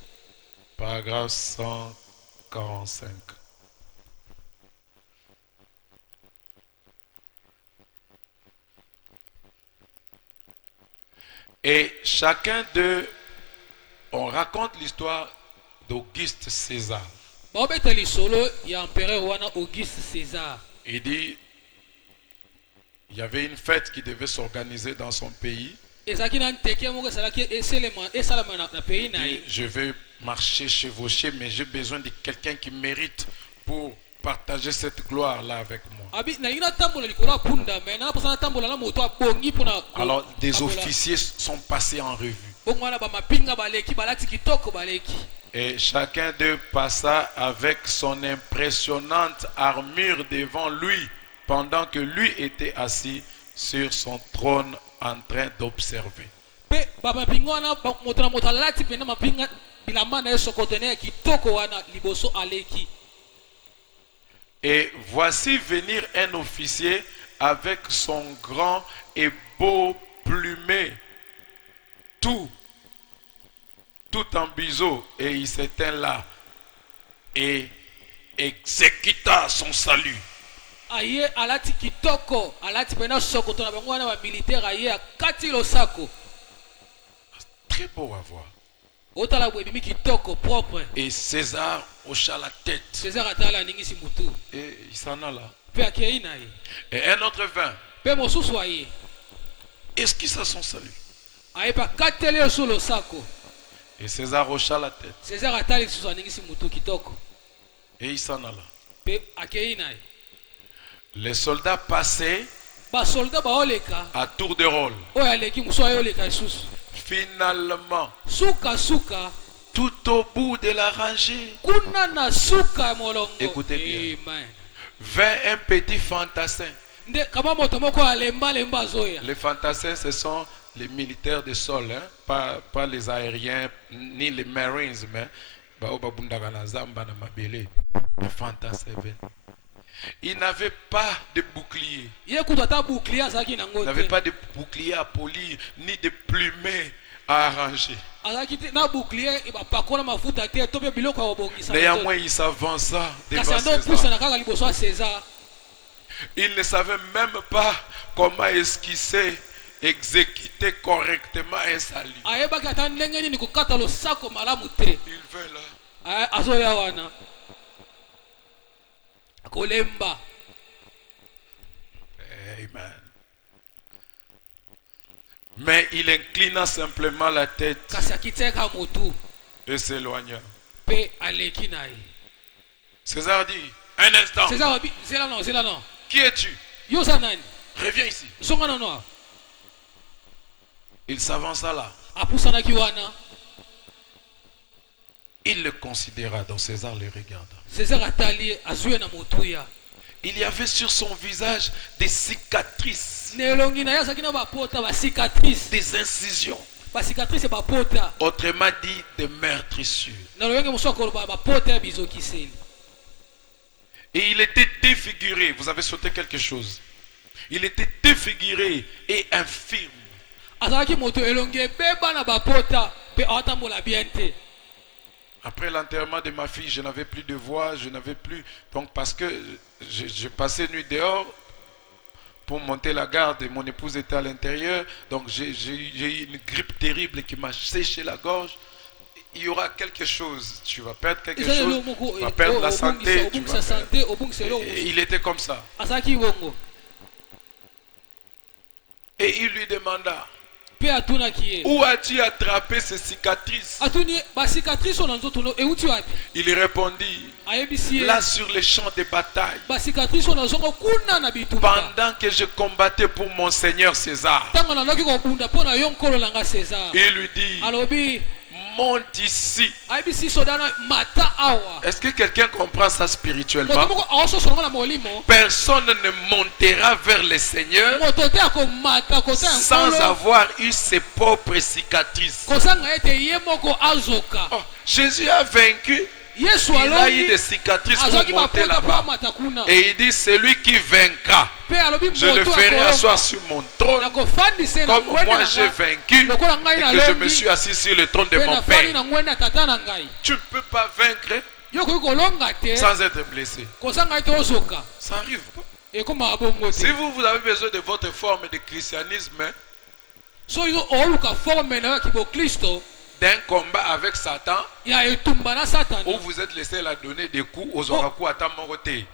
Paragraphe 145. Et chacun d'eux, on raconte l'histoire d'Auguste César. baobeta lisolo ya empereur wana auguste césar. Il dit, il y avait une fête qui devait s'organiser dans son pays. ezalaki na nteke moko esalaki esalama na pays na Et ye. je vais marcher, chevaucher, mais j'ai besoin de quelqu'un qui mérite pour partager cette gloire-là avec moi. abi nalingi natambola likolo ya punda me naposa natambola na moto abongi mpona. Alors, des officiers sont passés en revue. bongo wana bamapinga baleki balati kitoko baleki. Et chacun d'eux passa avec son impressionnante armure devant lui, pendant que lui était assis sur son trône en train d'observer. mpe bamapinga wana moto na moto alati mpena mapinga bilamba na ye sokoto na ye kitoko wana liboso aleki. Et voici venir un officier avec son grand et beau plumet, tout en biseau, et il s'éteint là et exécuta son salut. aye alati kitoko alati mpena sokoto na bango wana bamilitaire aye akati losako. Très beau à voir. otala boye ebimi kitoko propre. Et César hocha la tête césar atala aningisi mutu et il s'en alla. mpe akei na ye. Et un autre vint, mpe mosusu aye esquissa son salut. aye mpe akateli yo su losako. Et César hocha la tête césar atali lisusu aningisi mutu kitoko et il s'en alla. mpe akei na ye. Les soldats passaient basolda baoleka à tour de rôle. oyo aleki mosu aye oleka lisusu. Finalement, sukasuka tout au bout de la rangée, kuna na suka ya molongo. Écoutez bien. Amen. vint un petit fantassin. nde kama moto moko alembalemba azoya. Les fantassins, ce sont les militaires de sol, hein? Pas les aériens, ni les marines, mais les fantassins. Il n'avait pas de bouclier. ye kutu ata bouclier azalaki nango Il n'avait te. pas de bouclier à polir, ni de plumet à arranger. azalaki te na bouclier bapakola mafuta te to mpe biloko ya kobongisa. Néanmoins, il s'avança devant kasi ando César. opusana kaka liboso ya césar. Il ne savait même pas comment esquisser, exécuter correctement un salut. ayebaki ata ndenge nini kokata losako malamu te. Il vint là. azoya wana kolemba. Amen. Mais il inclina simplement la tête kasi akitiaka motu et s'éloigna. mpe aleki na ye. César dit, un instant, césar abi zela no Qui es-tu? Yoza nani? Reviens ici. Songana noa. Il s'avança là. Apusana kiwana. Il le considéra, donc César le regarda. César atali azue na motuya. Il y avait sur son visage des cicatrices, Nelongi na yaza kina ba pota ba cicatrice. des incisions. Ba cicatrice ba pota. Autrement dit, des meurtrissures. Na loyenge musoko ba pota bizokiseli. Et il était défiguré. Vous avez sauté quelque chose. Il était défiguré et infirme. Azaki moto elongi beba na ba pota pe atambola bien te. Après l'enterrement de ma fille, je n'avais plus de voix, je n'avais plus... Donc parce que je passais nuit dehors pour monter la garde et mon épouse était à l'intérieur. Donc j'ai eu une grippe terrible qui m'a séché la gorge. Il y aura quelque chose, tu vas perdre quelque chose, tu vas perdre la santé. Et il était comme ça. Et il lui demanda, où as-tu attrapé ces cicatrices? Il répondit, là sur les champs de bataille, pendant que je combattais pour mon Seigneur César. Il lui dit, monte ici. Est-ce que quelqu'un comprend ça spirituellement? Personne ne montera vers le Seigneur sans avoir eu ses propres cicatrices. Oh, Jésus a vaincu. Il a eu des cicatrices pour monter là-bas. Et il dit, celui qui vaincra, je le ferai asseoir sur mon trône, comme moi j'ai vaincu et que je me suis assis sur le trône de mon Père. Tu ne peux pas vaincre sans être blessé. Ça arrive pas. Si vous avez besoin de votre forme de christianisme, d'un combat avec Satan, où vous êtes laissé la donner des coups aux oracous à ta moroté.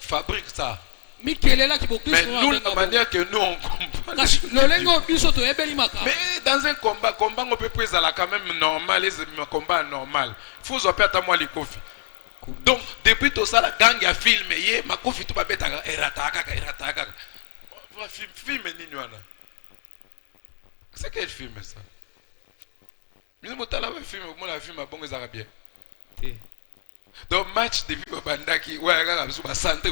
Fabrique ça. Mais nous, la manière que nous on comprend. Mais dans un combat on peut prendre la quand même normal, les combats normal. Il faut se perdre à moi les kofi. Donc depuis tout ça la gang a filmé, ma kofi tout va bête erataka. Film nini. C'est quel film ça? Donc match depuis Babandaki, ouais, regarde, santé,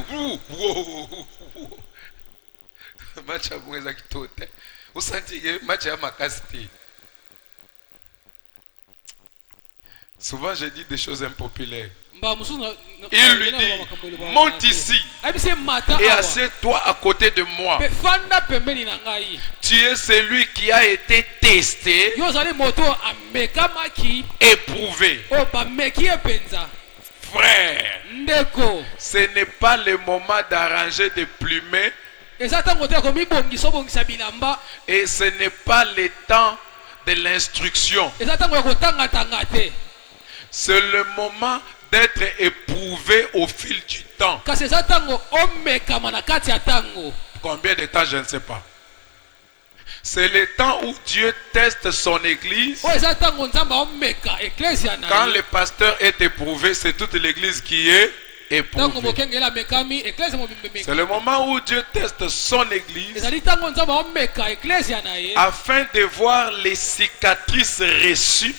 match à bon qui tout. Vous sentez que match à ma casté. Souvent je dis des choses impopulaires. Il lui dit, monte ici et assieds-toi à côté de moi. Tu es celui qui a été testé, éprouvé. Frère, ce n'est pas le moment d'arranger des plumets et ce n'est pas le temps de l'instruction. C'est le moment d'être éprouvé au fil du temps. Combien de temps, je ne sais pas. C'est le temps où Dieu teste son église. Quand le pasteur est éprouvé, c'est toute l'église qui est éprouvée. C'est le moment où Dieu teste son église afin de voir les cicatrices reçues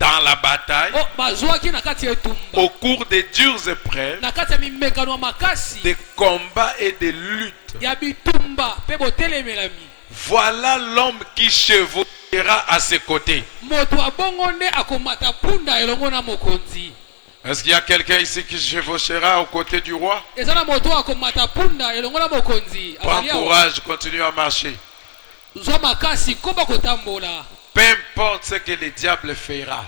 dans la bataille, au cours des dures épreuves, des combats et des luttes. Voilà l'homme qui chevauchera à ses côtés. Est-ce qu'il y a quelqu'un ici qui chevauchera aux côtés du roi? Prends courage, continue à marcher. Peu importe ce que le diable fera,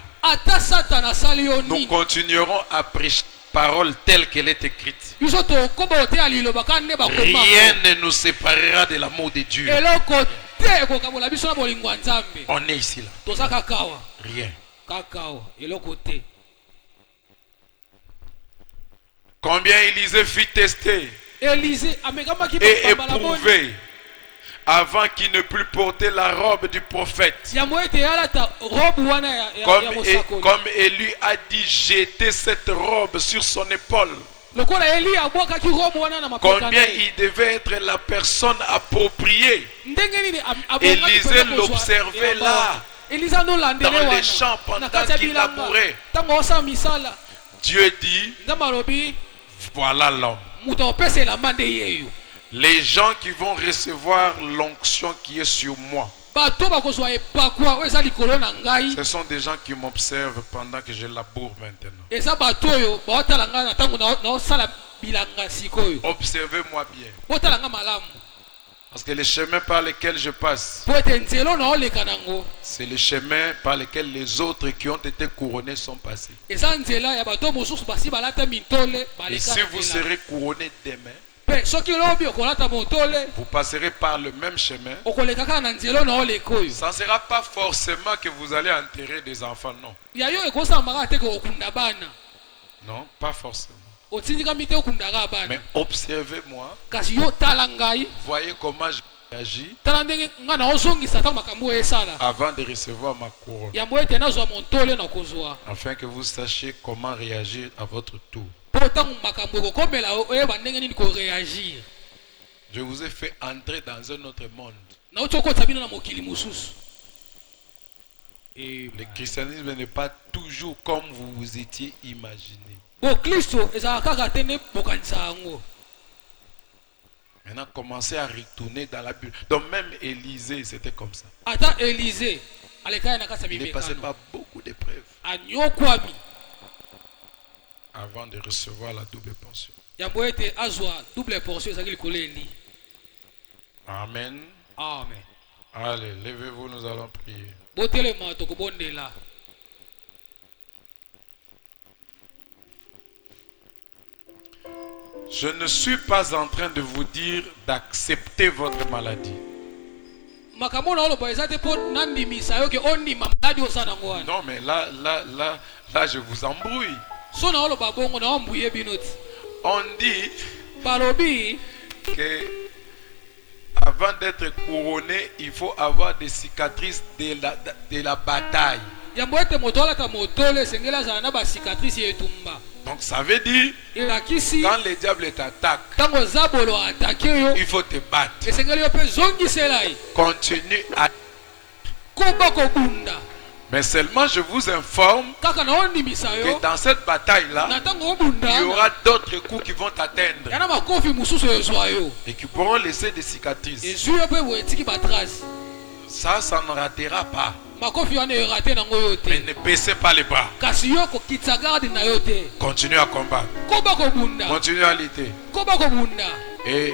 nous continuerons à prêcher la parole telle qu'elle est écrite. Rien ne nous séparera de l'amour de Dieu. On est ici là. Rien. Combien Élisée fit tester et éprouvé avant qu'il ne puisse porter la robe du prophète. Comme Élie a dit, jeter cette robe sur son épaule. Combien il devait être la personne appropriée. Élisée l'observait là, dans les champs pendant qu'il labourait. Dieu dit, voilà l'homme. Les gens qui vont recevoir l'onction qui est sur moi, ce sont des gens qui m'observent pendant que je laboure maintenant. Observez-moi bien. Parce que les chemins par lesquels je passe, c'est les chemins par lesquels les autres qui ont été couronnés sont passés. Et si vous serez couronné demain, vous passerez par le même chemin. Ça ne sera pas forcément que vous allez enterrer des enfants, non. Non, pas forcément. Mais observez-moi. Voyez comment je réagis avant de recevoir ma couronne. Afin que vous sachiez comment réagir à votre tour. Je vous ai fait entrer dans un autre monde. Le christianisme n'est pas toujours comme vous vous étiez imaginé. Maintenant, commencez à retourner dans la Bible. Donc même Élisée, c'était comme ça. Il est passé par beaucoup d'épreuves avant de recevoir la double portion. Amen. Amen. Allez, levez-vous, nous allons prier. Je ne suis pas en train de vous dire d'accepter votre maladie. Non, mais là, je vous embrouille. On dit que avant d'être couronné, il faut avoir des cicatrices de la bataille. Donc ça veut dire, quand le diable t'attaque, il faut te battre. Continue à... Mais seulement je vous informe que dans cette bataille-là, il y aura d'autres coups qui vont t'atteindre et qui pourront laisser des cicatrices. Ça ne ratera pas. Mais ne baissez pas les bras. Continuez à combattre. Continuez à lutter. Et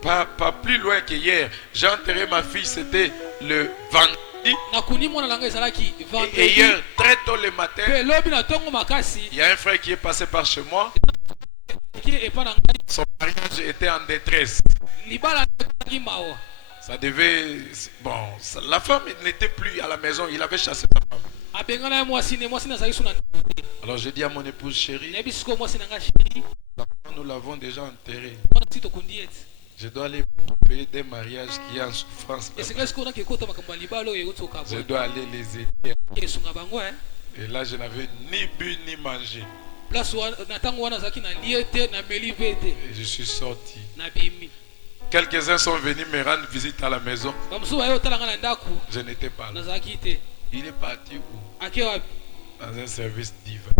pas plus loin qu'hier, j'ai enterré ma fille, c'était le vendredi. Et hier, très tôt le matin, il y a un frère qui est passé par chez moi. Son mariage était en détresse. Ça devait... Bon, la femme n'était plus à la maison. Il avait chassé la femme. Alors j'ai dit à mon épouse chérie, nous l'avons déjà enterré. Je dois aller payer des mariages qui sont en souffrance. Je dois aller les aider. Et là, je n'avais ni bu ni mangé. Et je suis sorti. Quelques-uns sont venus me rendre visite à la maison. Je n'étais pas là. Il est parti où? Dans un service divin.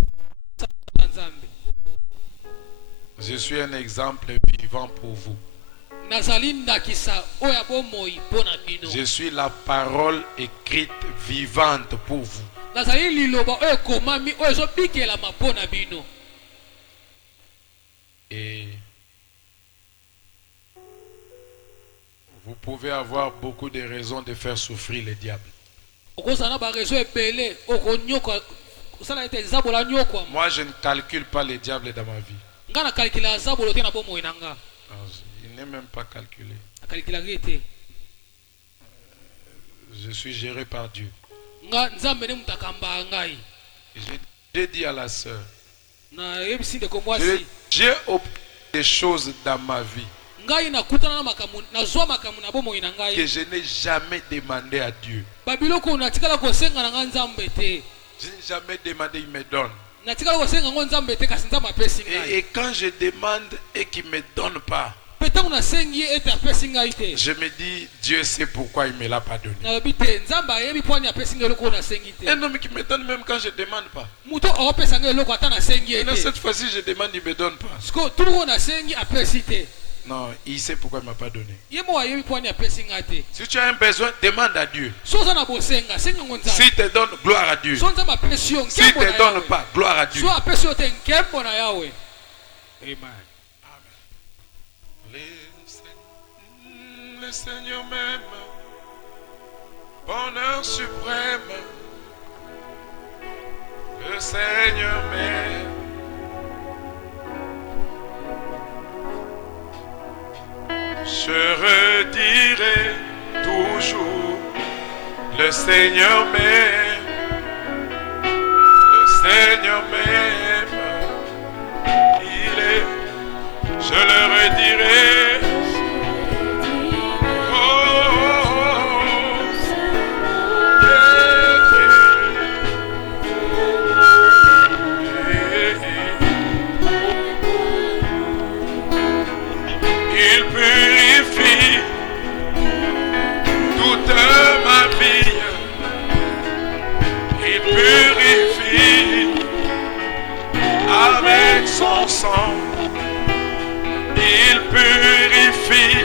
Je suis un exemple vivant pour vous. Je suis la parole écrite vivante pour vous. Et vous pouvez avoir beaucoup de raisons de faire souffrir le diable. Moi, je ne calcule pas le diable dans ma vie. Il n'est même pas calculé. Je suis géré par Dieu. J'ai dit à la sœur, j'ai obtenu des choses dans ma vie ngai nakutana na makamu nazwa makamu na bomoi na ngai que je n'ai jamais demandé à Dieu. babiloko natikala kosenga na ngai nzambe te. Je n'ai jamais demandé, il me donne. natikala kosenga ngo nzambe te kasi nzambe apesi ngai. Et quand je demande et qu'il ne me donne pas, petango nasengi ete apesi ngai te. je me dis, Dieu sait pourquoi il ne me l'a pas donné. nalobi te nzambe ayebi mpo ani apesi ngai eloko nasengi te. Un homme qui me donne même quand je ne demande pas. moto akopesa ngai eloko ata nasengi Et là, ete. cette fois-ci, je demande, il ne me donne pas. siko tuloko nasengi apesi te. Non, il sait pourquoi il ne m'a pas donné. ye mo ayebi mpo ani apesi ngai te. Si tu as un besoin, demande à Dieu. so oza na bosenga senga ngo nzambe. S'il te donne, gloire à Dieu. so nzambe apesi yo S'il nkembo ne na te donne yawe. pas, gloire à Dieu. so apesi yo te nkembo na yawe. Amen. Le Seigneur m'aime, bonheur suprême. Le Seigneur m'aime. Je redirai toujours, le Seigneur m'aime. Le Seigneur m'aime. Il est, je le redirai. Son sang, il purifie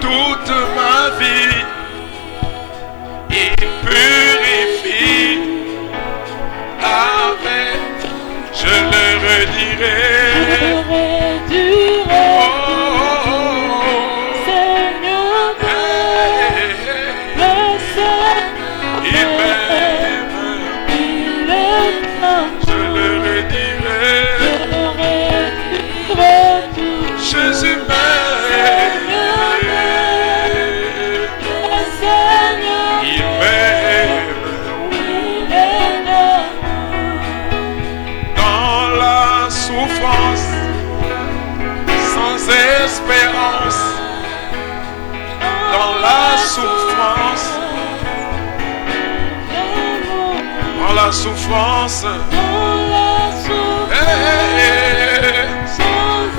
toute ma vie. Il purifie avec, je le redirai. Souffrance,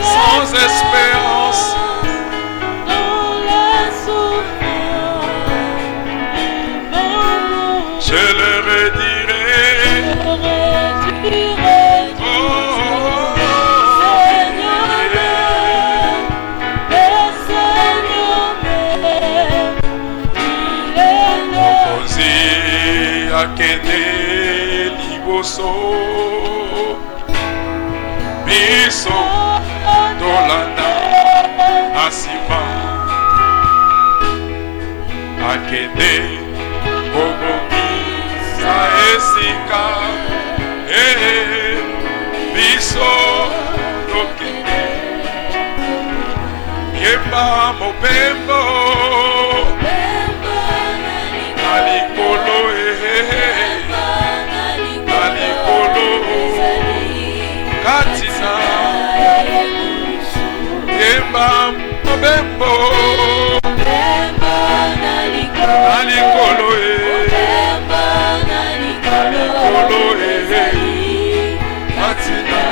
sans espérance, je le redirai. Biso Dolanda Asima Akede Ogogi Saesika Biso Dokede Yemba Mobembo Alikolo Katina Yemba Mobembo Alikolo Katina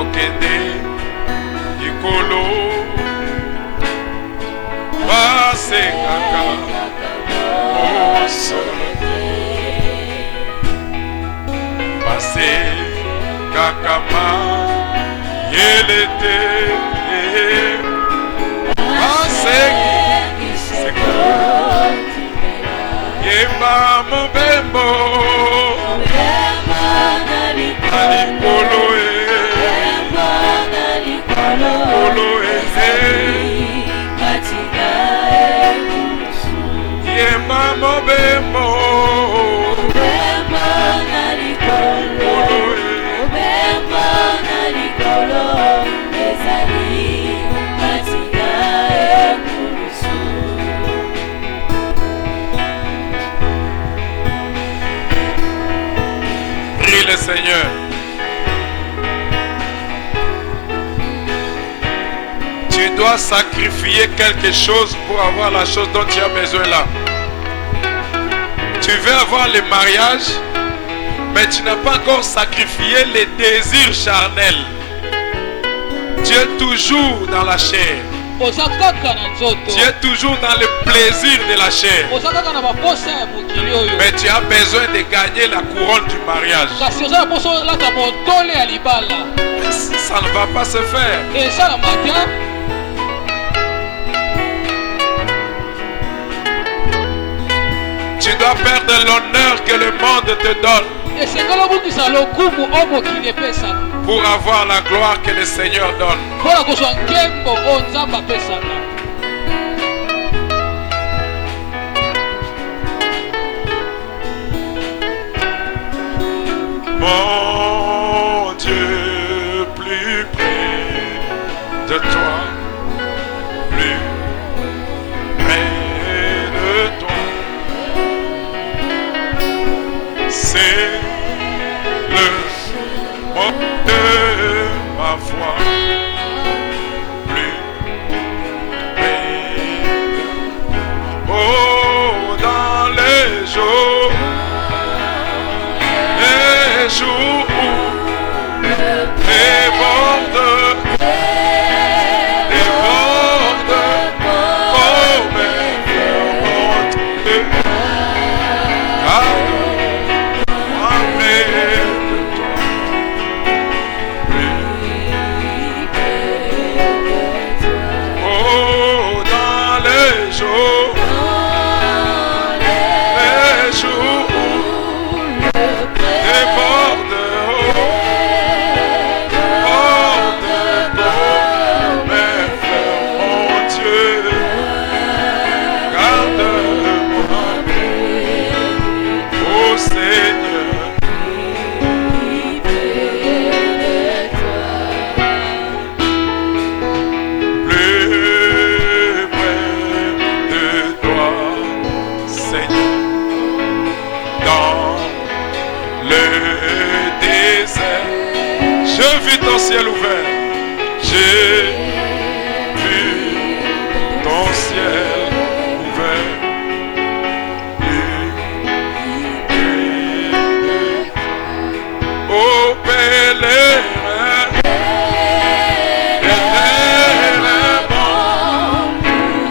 Okende Ikolo Wasekaka Osolote Wasekaka Yelete Wasekaka Yemba Mobembo Alikolo Mobembo dois sacrifier quelque chose pour avoir la chose dont tu as besoin là. Tu veux avoir le mariage, mais tu n'as pas encore sacrifié les désirs charnels. Tu es toujours dans la chair. Tu es toujours dans le plaisir de la chair. Mais tu as besoin de gagner la couronne du mariage. Ça ne va pas se faire. Tu dois perdre l'honneur que le monde te donne pour avoir la gloire que le Seigneur donne. Mon Dieu, plus près de toi, plus près de toi, c'est le mot de ma foi. Plus près de toi. Oh, dans les jours où ciel ouvert, j'ai vu ton ciel ouvert. Oh pèlerin, éternellement,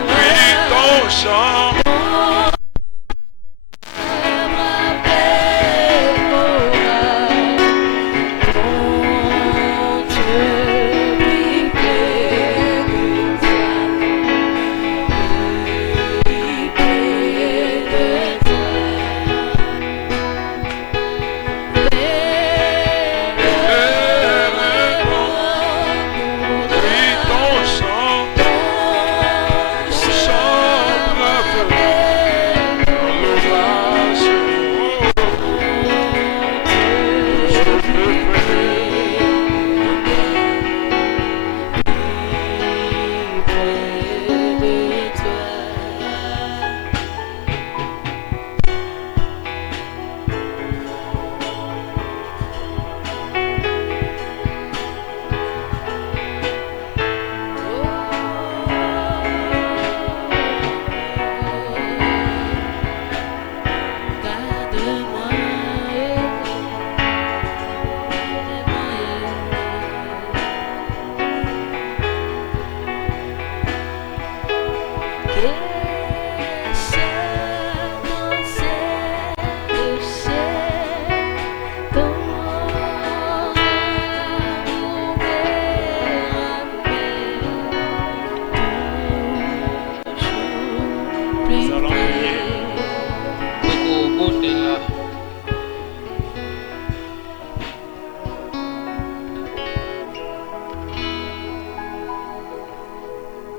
oui ton chant.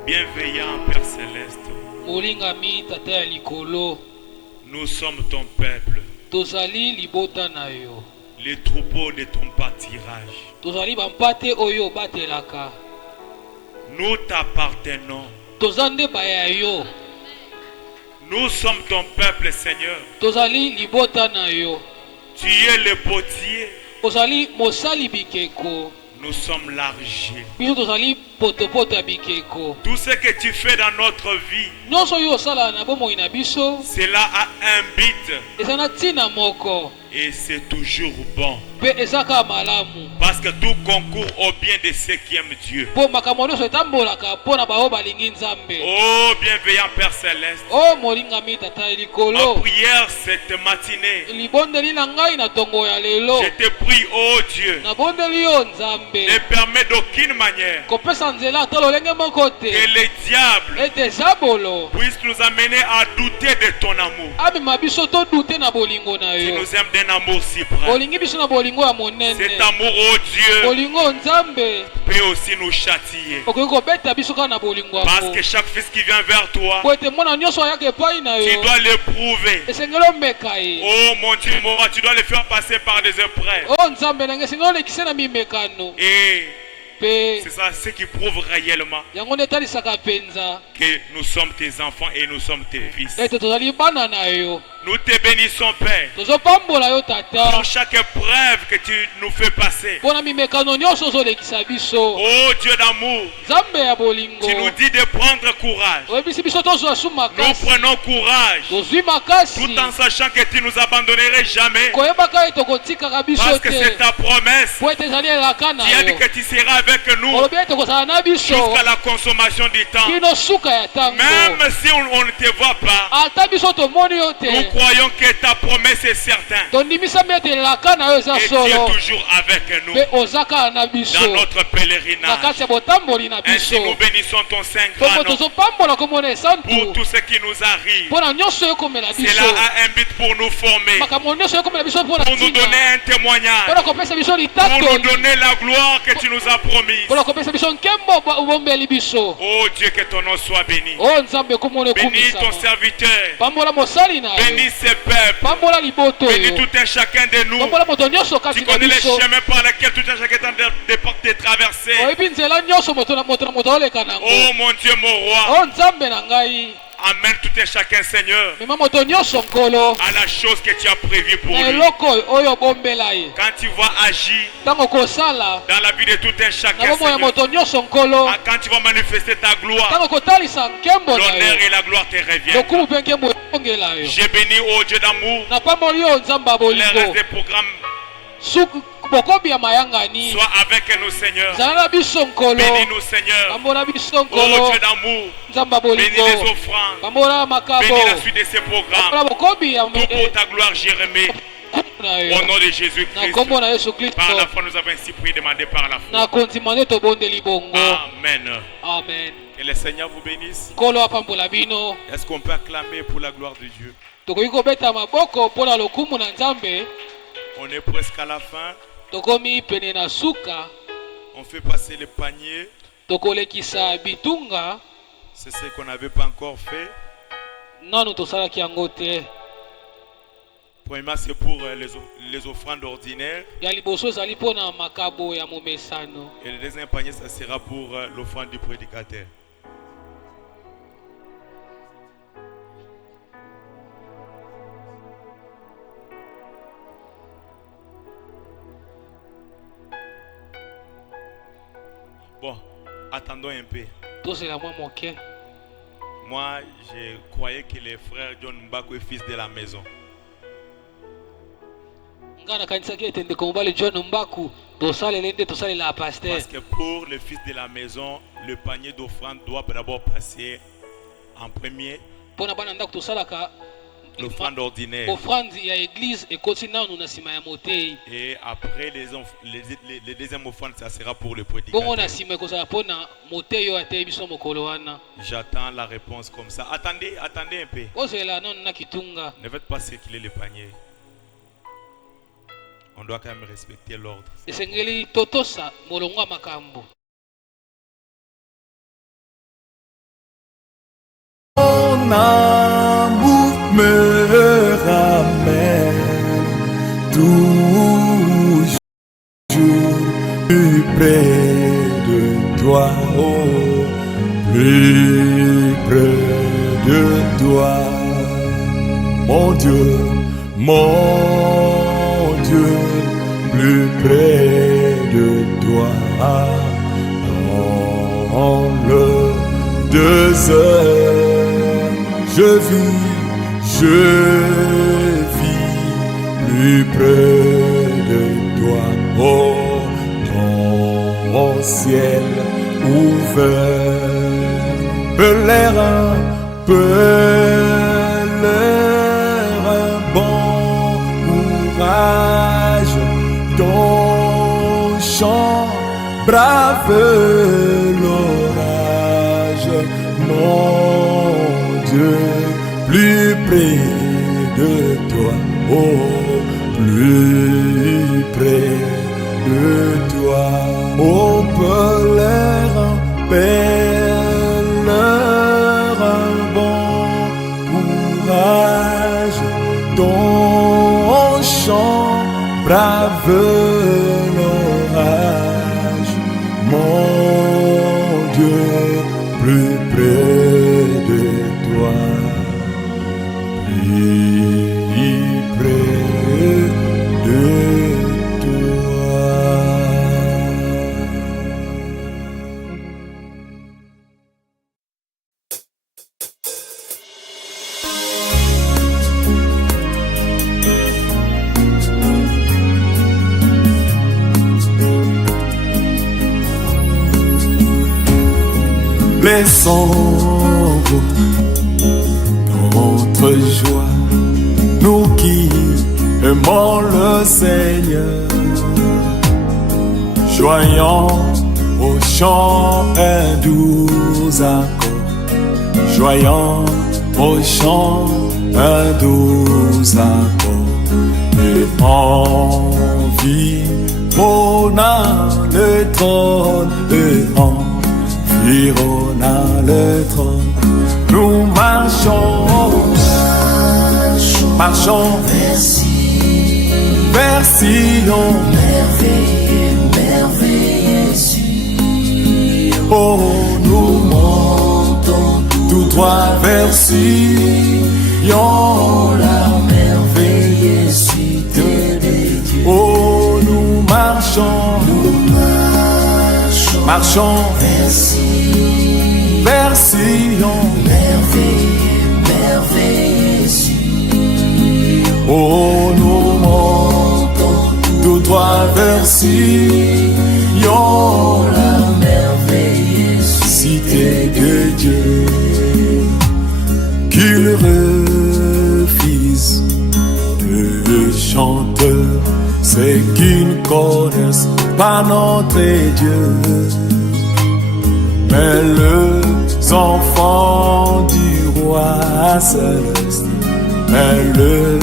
Bienveillant Père Céleste, nous sommes ton peuple, les troupeaux de ton pâturage. Nous t'appartenons. Nous sommes ton peuple, Seigneur. Tu es le potier. nous sommes l'argile. biso tozali potopoto ya bikeko. Tout ce que tu fais dans notre vie, nyonso oyo osala na bomoi na biso cela a un but eza na ntina moko et c'est toujours bon. mpe eza kaka malamu Parce que tout concourt au bien de ceux qui aiment Dieu. mpo makambo nyonso etambolaka mpo na baoyo balingi nzambe. Oh bienveillant Père Céleste, o molingami tata ya ma likolo, prière cette matinée, libondeli na ngai na ntongo ya lelo, je te prie, oh Dieu, nabondeli yo nzambe ne permets d'aucune manière kopesa nzela ata lolenge moko te que les diables ete zabolo puissent nous amener à douter de ton amour. amema biso todute na bolingo na Tu yo. nous aimes d'un amour si près. olingi biso na bolingo ya monene. Cet amour, oh Dieu, bolingo nzambe peut aussi nous châtier. okoki kobeta biso kaka na bolingo Parce yango que chaque fils qui vient vers toi, po ete mwana nyonso ayaka epai na tu yo dois l'éprouver. esengeli omeka ye. Oh mon Dieu, mon roi, tu dois le faire passer par des épreuves. o nzambe nange esengeli olekise na mimekano Et mpe c'est ça ce qui prouve réellement yango nde etalisaka mpenza que nous sommes tes enfants et nous sommes tes fils. ete tozali bana na yo. Nous te bénissons, Père, tozopambola yo tata pour chaque épreuve que tu nous fais passer. mpo na mimekano nyonso ozolekisa biso. Oh Dieu d'amour, nzambe ya bolingo tu nous dis de prendre courage. oyebisi biso tozwa su Nous makasi prenons courage tozwi makasi tout en sachant que tu nous abandonnerais jamais. koyebaka ete tokotikaka biso Parce que c'est te ta promesse. po ete ezali elaka na Tu as dit yo. que tu seras avec nous olobi ete kozala na biso jusqu'à la consommation du temps. kino suka ya ntango. Même si on ne te voit pas, ata biso tomoni yo nous te croyons que ta promesse est certaine. tondimisami ete elaka na yo eza Et tu solo es toujours avec nous mpe oza kaka na dans biso notre na pèlerinage. kati ya botamboli na Ainsi biso. nous bénissons ton saint mpo grand nom tozopambola komona pour esantu tout ce qui nous arrive. mpo na nyonso ekomela Cela biso a un but pour nous former, makambo nyonso ekomela biso mpo na pour nous ntina donner un témoignage, mpo na kopesa biso pour nous litatoli donner la gloire que tu nous as promise. mpo na kopesa biso nkembo obombeli biso. Oh Dieu, que ton nom soit béni. o nzambe komona Bénis ton ekumisama serviteur. pambola mosali na yo Bénis ce peuple. pambola liboto Bénis oyo tout un chacun de nous. pambola moto nyonso Tu kati na connais les biso chemins par lesquels tout un chacun de traverser. oyebi nzela nyonso moto na moto oleka nango. Oh mon Dieu, mon roi, o nzambe na ngai amène tout un chacun, Seigneur, mema moto nyonso nkolo à la chose que tu as prévue pour na lui. eloko oyo obombela ye Quand tu vas agir ntango kosala dans la vie de tout un na chacun, bomoi ya Seigneur, moto nyonso nkolo quand tu vas manifester ta gloire, ntango kotalisa nkembo na l'honneur yo et la gloire te reviennent. lokumu mpe nkembo ebongela yo. J'ai béni, oh Dieu d'amour, na pamboli yo nzambe ya les restes bolingo des programmes. bokobi ya mayangani Sois avec nous, Seigneur. zala na biso nkolo Bénis-nous, Seigneur. pambola biso Oh nkolo Dieu d'amour, nzambe ya bénis les bolingo offrandes. pambola makabo Bénis la suite de ces pambola programmes. bokobi ya Tout pour ta gloire, Jérémie. na Au yo nom de na Jésus-Christ. nkombo na yesu Par la kristo foi, nous avons ainsi prié, demandé par la foi. na kondima nde tobondeli bongo. Amen. Amen. Que le Seigneur vous bénisse. nkolo apambola bino. Est-ce qu'on peut acclamer pour la gloire de Dieu? tokoki kobeta maboko mpo na lokumu na nzambe. On est presque à la fin. tokomi pene na suka. On fait passer le panier. tokolekisa bitunga. C'est ce qu'on n'avait pas encore fait. nanu tosalaki yango te. Premièrement, c'est pour les offrandes ordinaires. ya liboso ezali mpo na makabo ya momesano. Et le deuxième panier, ça sera pour l'offrande du prédicateur. Bon, attendons un peu. tozela mwa moke. Moi, je croyais que le frère John Mbako est fils de la maison. nga nakanisaki ete ndeko mobali john mbaku tosalele nde tosalela ya paster. Parce que pour le fils de la maison, le panier d'offrande doit d'abord passer en premier mpo na bana ndako tosalaka l'offrande ordinaire. ofrande ya eglise ekoti nanu na nsima ya motei. Et après les deuxièmes offrandes, ça sera pour le bongo prédicateur. na nsima ekozala mpo na motei oyo atei biso mokolo wana. J'attends la réponse comme ça. Attendez un peu. ozela nanu na kitunga. Ne faites pas circuler le panier. On doit quand même respecter l'ordre. esengeli totosa molongo ya makambo. Ton amour me ramène toujours plus près de toi, oh, plus près de toi, mon Dieu, plus près de toi. dans le désert. Je vis plus près de toi, oh, ton ciel ouvert. Pèlerin, bon courage, ton chant brave l'orage, mon Dieu, plus près de toi, oh, plus près de toi, oh, pèlerin, bon courage, ton chant brave l'orage, mon Dieu, plus près de toi, plus près de toi. Laissons notre joie, nous qui aimons le Seigneur, joignons au chant un doux accord, joignons au chant un doux accord, et environnant le trône, et environnant le trône, nous marchons vers Sion, merveilleux Sion. Oh, nous montons tout droit vers Sion, la merveilleuse cité de Dieu. Oh, nous marchons vers Sion, merveilleux Sion. Oh, nous montons tout droit vers Sion, la merveilleuse cité de Dieu. Qu'il refuse de chanter ceux qui ne connaissent pas notre Dieu, mais les enfants du roi céleste, mais les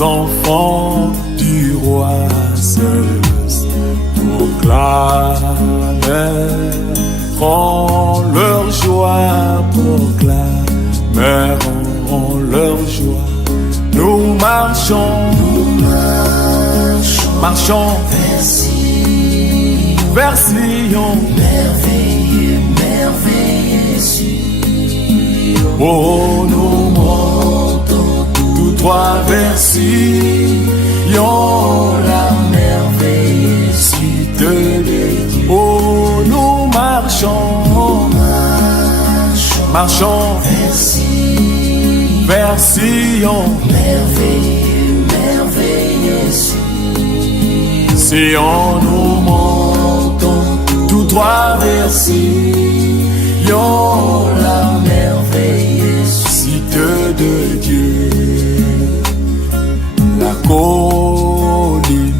enfants du roi céleste proclameront leur joie, proclameront leur joie. Nous marchons vers Sion, merveilleux Sion. Oh, nous montons tout droit vers Sion, la merveilleuse cité de Dieu. Oh, nous marchons vers Sion, merveilleux Sion. Sion, nous montons tout droit vers Sion, la merveilleuse cité de Dieu. La colline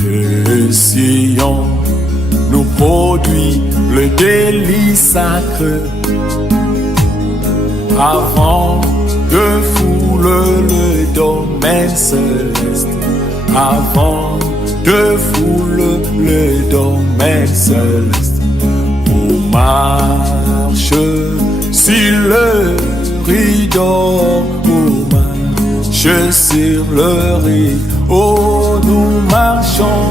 de Sion nous produit le délice sacré. Avant de fouler le domaine céleste, avant de fouler le domaine céleste, on marche sur le rideau, on marche sur le rideau. Oh, nous marchons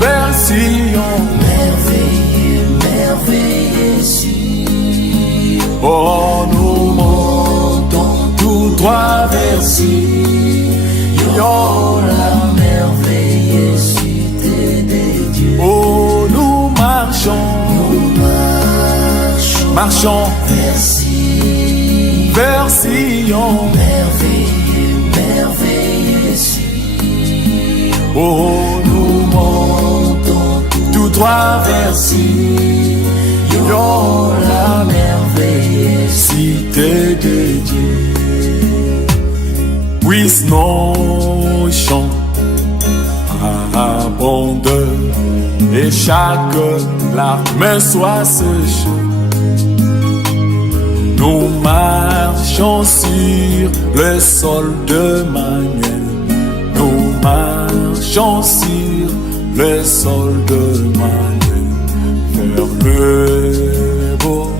vers Sion, merveilleux Sion. Oh, nous montons tout droit vers Sion, la mer. marchons vers Sion, merveilleux Sion. Oh, nous montons tout droit vers Sion, la merveilleuse cité de Dieu. Puisse nos chants abondent et chaque larme soit séchée. Nous marchons sur le sol de Manuel. Nous marchons sur le sol de Manuel. Vers le beau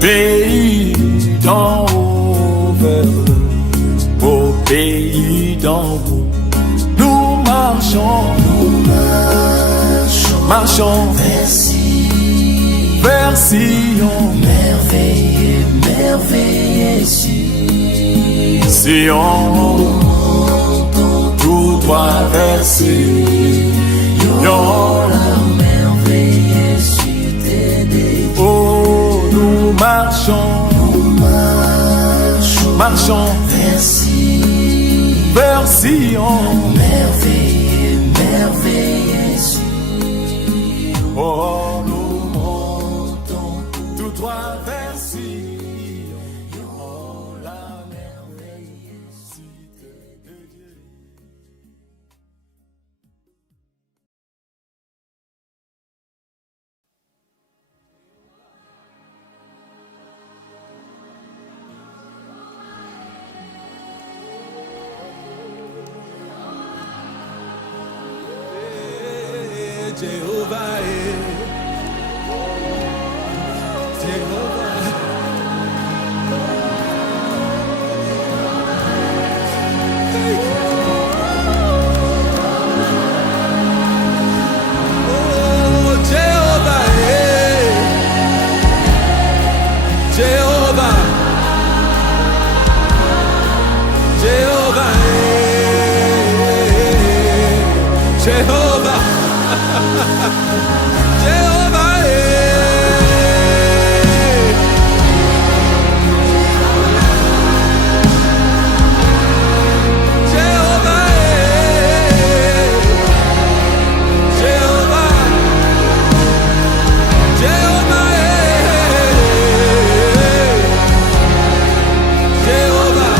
pays d'en haut, vers le beau pays d'en haut. Nous marchons vers Sion, merveilleux Sion, tout droit vers Sion, la merveilleuse cité de Dieu. Oh, nous marchons vers Sion, merveilleux Sion. Oh, nous montons tout droit vers Sion, la merveilleuse cité de Dieu. Jehovah, Jehovah, oh Jehovah, Jehovah, Jehovah, Jehovah. Jehovah, Jehovah, Jehovah, Jehovah, Jehovah.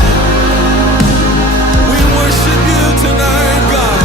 We worship you tonight, God.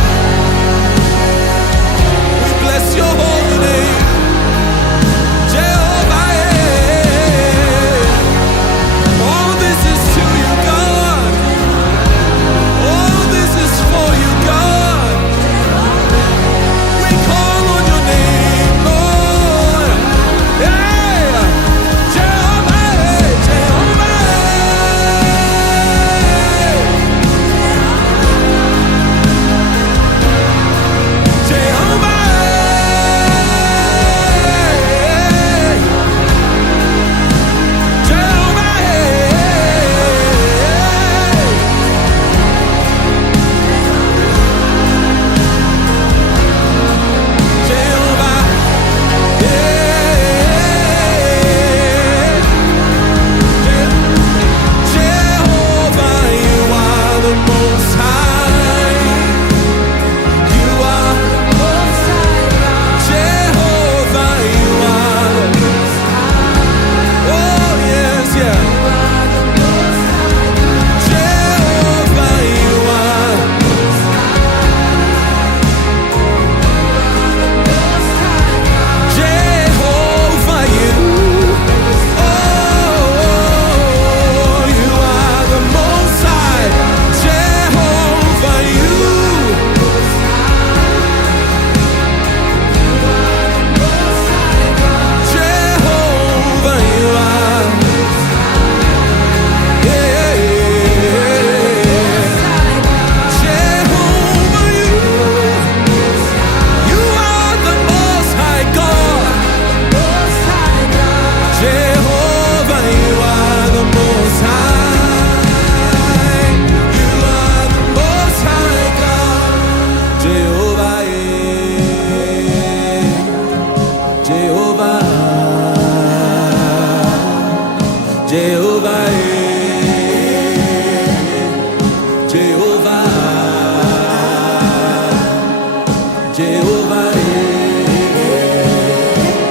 Jehovah.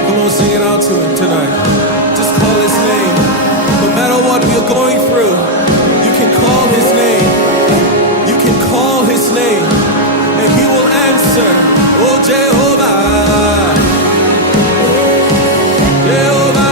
Come on, sing it out to him tonight. Just call his name. No matter what we are going through, you can call his name. You can call his name, and he will answer. Oh, Jehovah. Jehovah.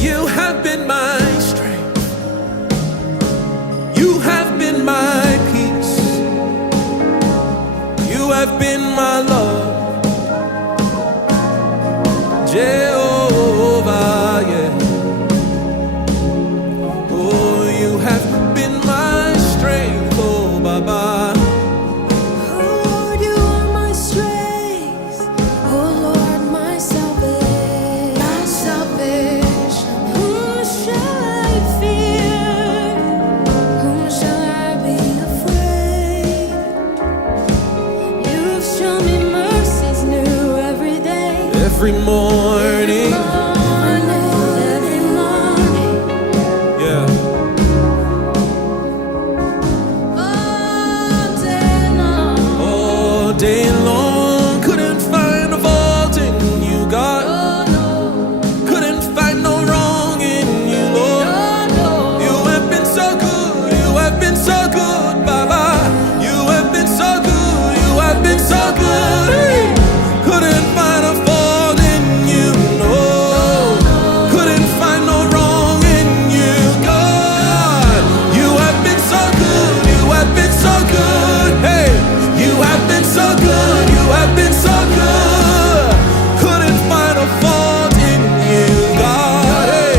You have been my strength. You have been my peace. You have been my love, Jehovah, yeah. Oh, you have been my strength, oh, Baba. Lord, you are my strength. Oh, Lord, my salvation. My salvation. Whom shall I fear? Whom shall I be afraid? You've shown me mercies new every day. Every morning, Every morning. yeah. All day long. All day long, couldn't find a fault in you, God. Oh, no. Couldn't find no wrong in you, Lord. Oh, no. You have been so good, you have been so good, Baba. You have been so good, you have been so good. Hey. Couldn't find a fault in you, no. Couldn't find no wrong in you, God. You have been so good, you have been so good. Hey, you have been so good, you have been so good. Couldn't find a fault in you, God. Hey,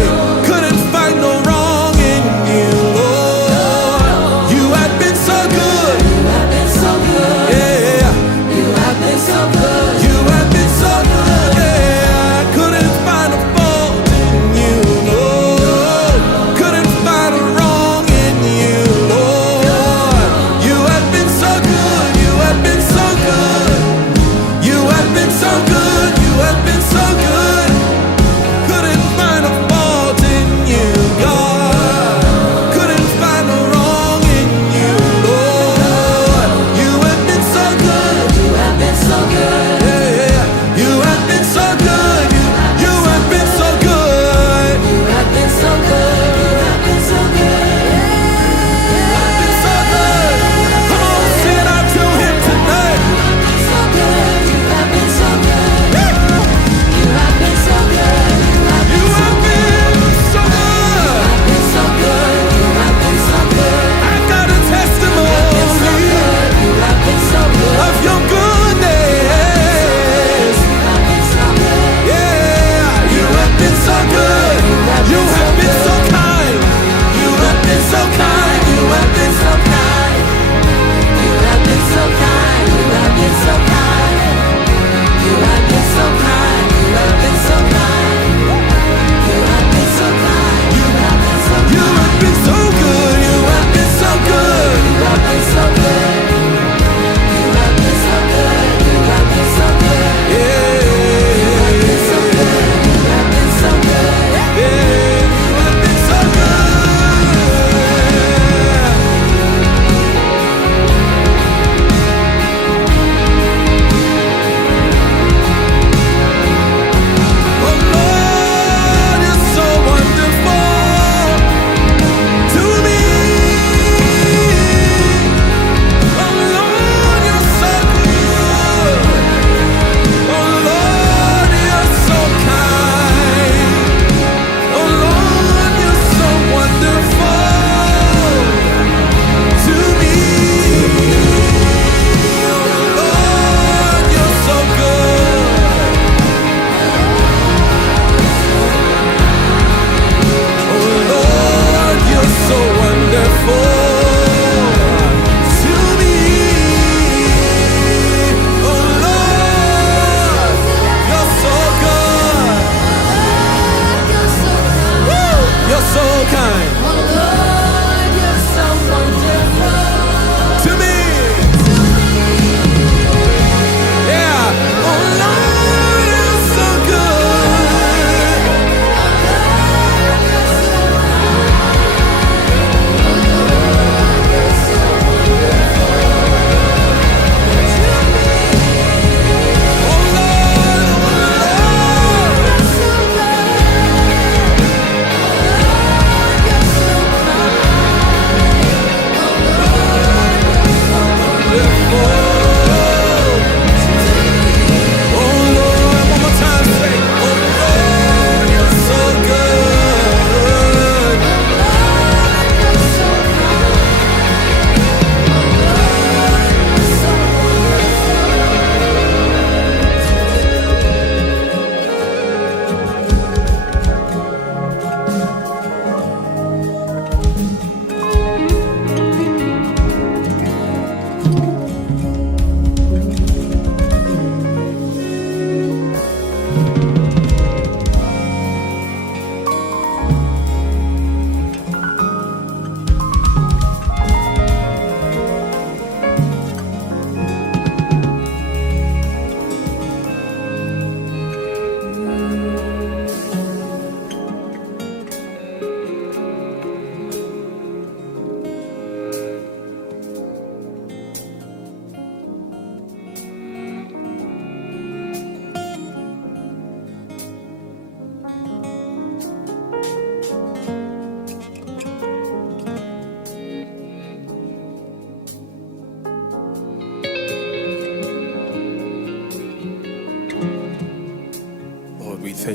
couldn't find no wrong in you, Lord. You have been so good, You have been so good. yeah. You have been so good. You have been so good, yeah. Couldn't find a fault in you, Lord. Couldn't find a wrong in you, Lord. You have been so good, you have been so good. You have been so good, you have been so good. Couldn't find a fault in you, God. Couldn't find a wrong in you, Lord. You have been so good. You have been so good. Yeah, you have been so good. You have been so good. You have been so good. You have been so good. You have been so good. Come on, sing it out to him tonight. You have been so good. You have been so good. You have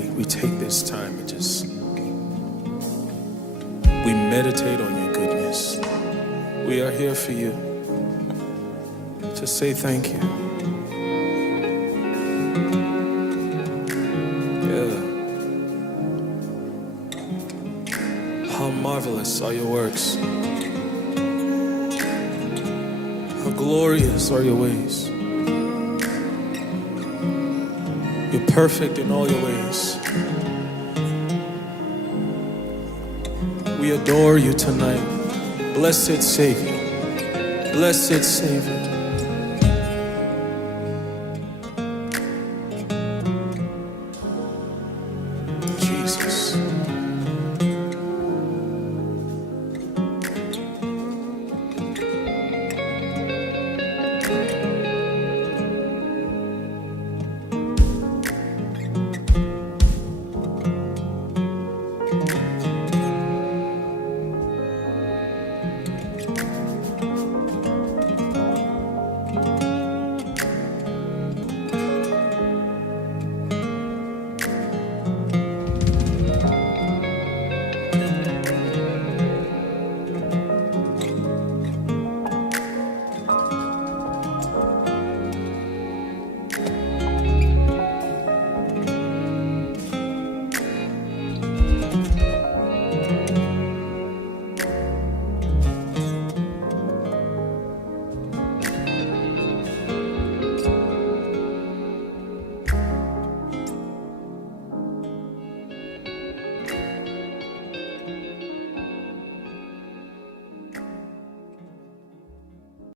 take this time and just we meditate on your goodness. We are here for you to say thank you. Yeah. How marvelous are your works. How glorious are your ways. You're perfect in all your ways. We adore you tonight. Blessed Savior. Blessed Savior.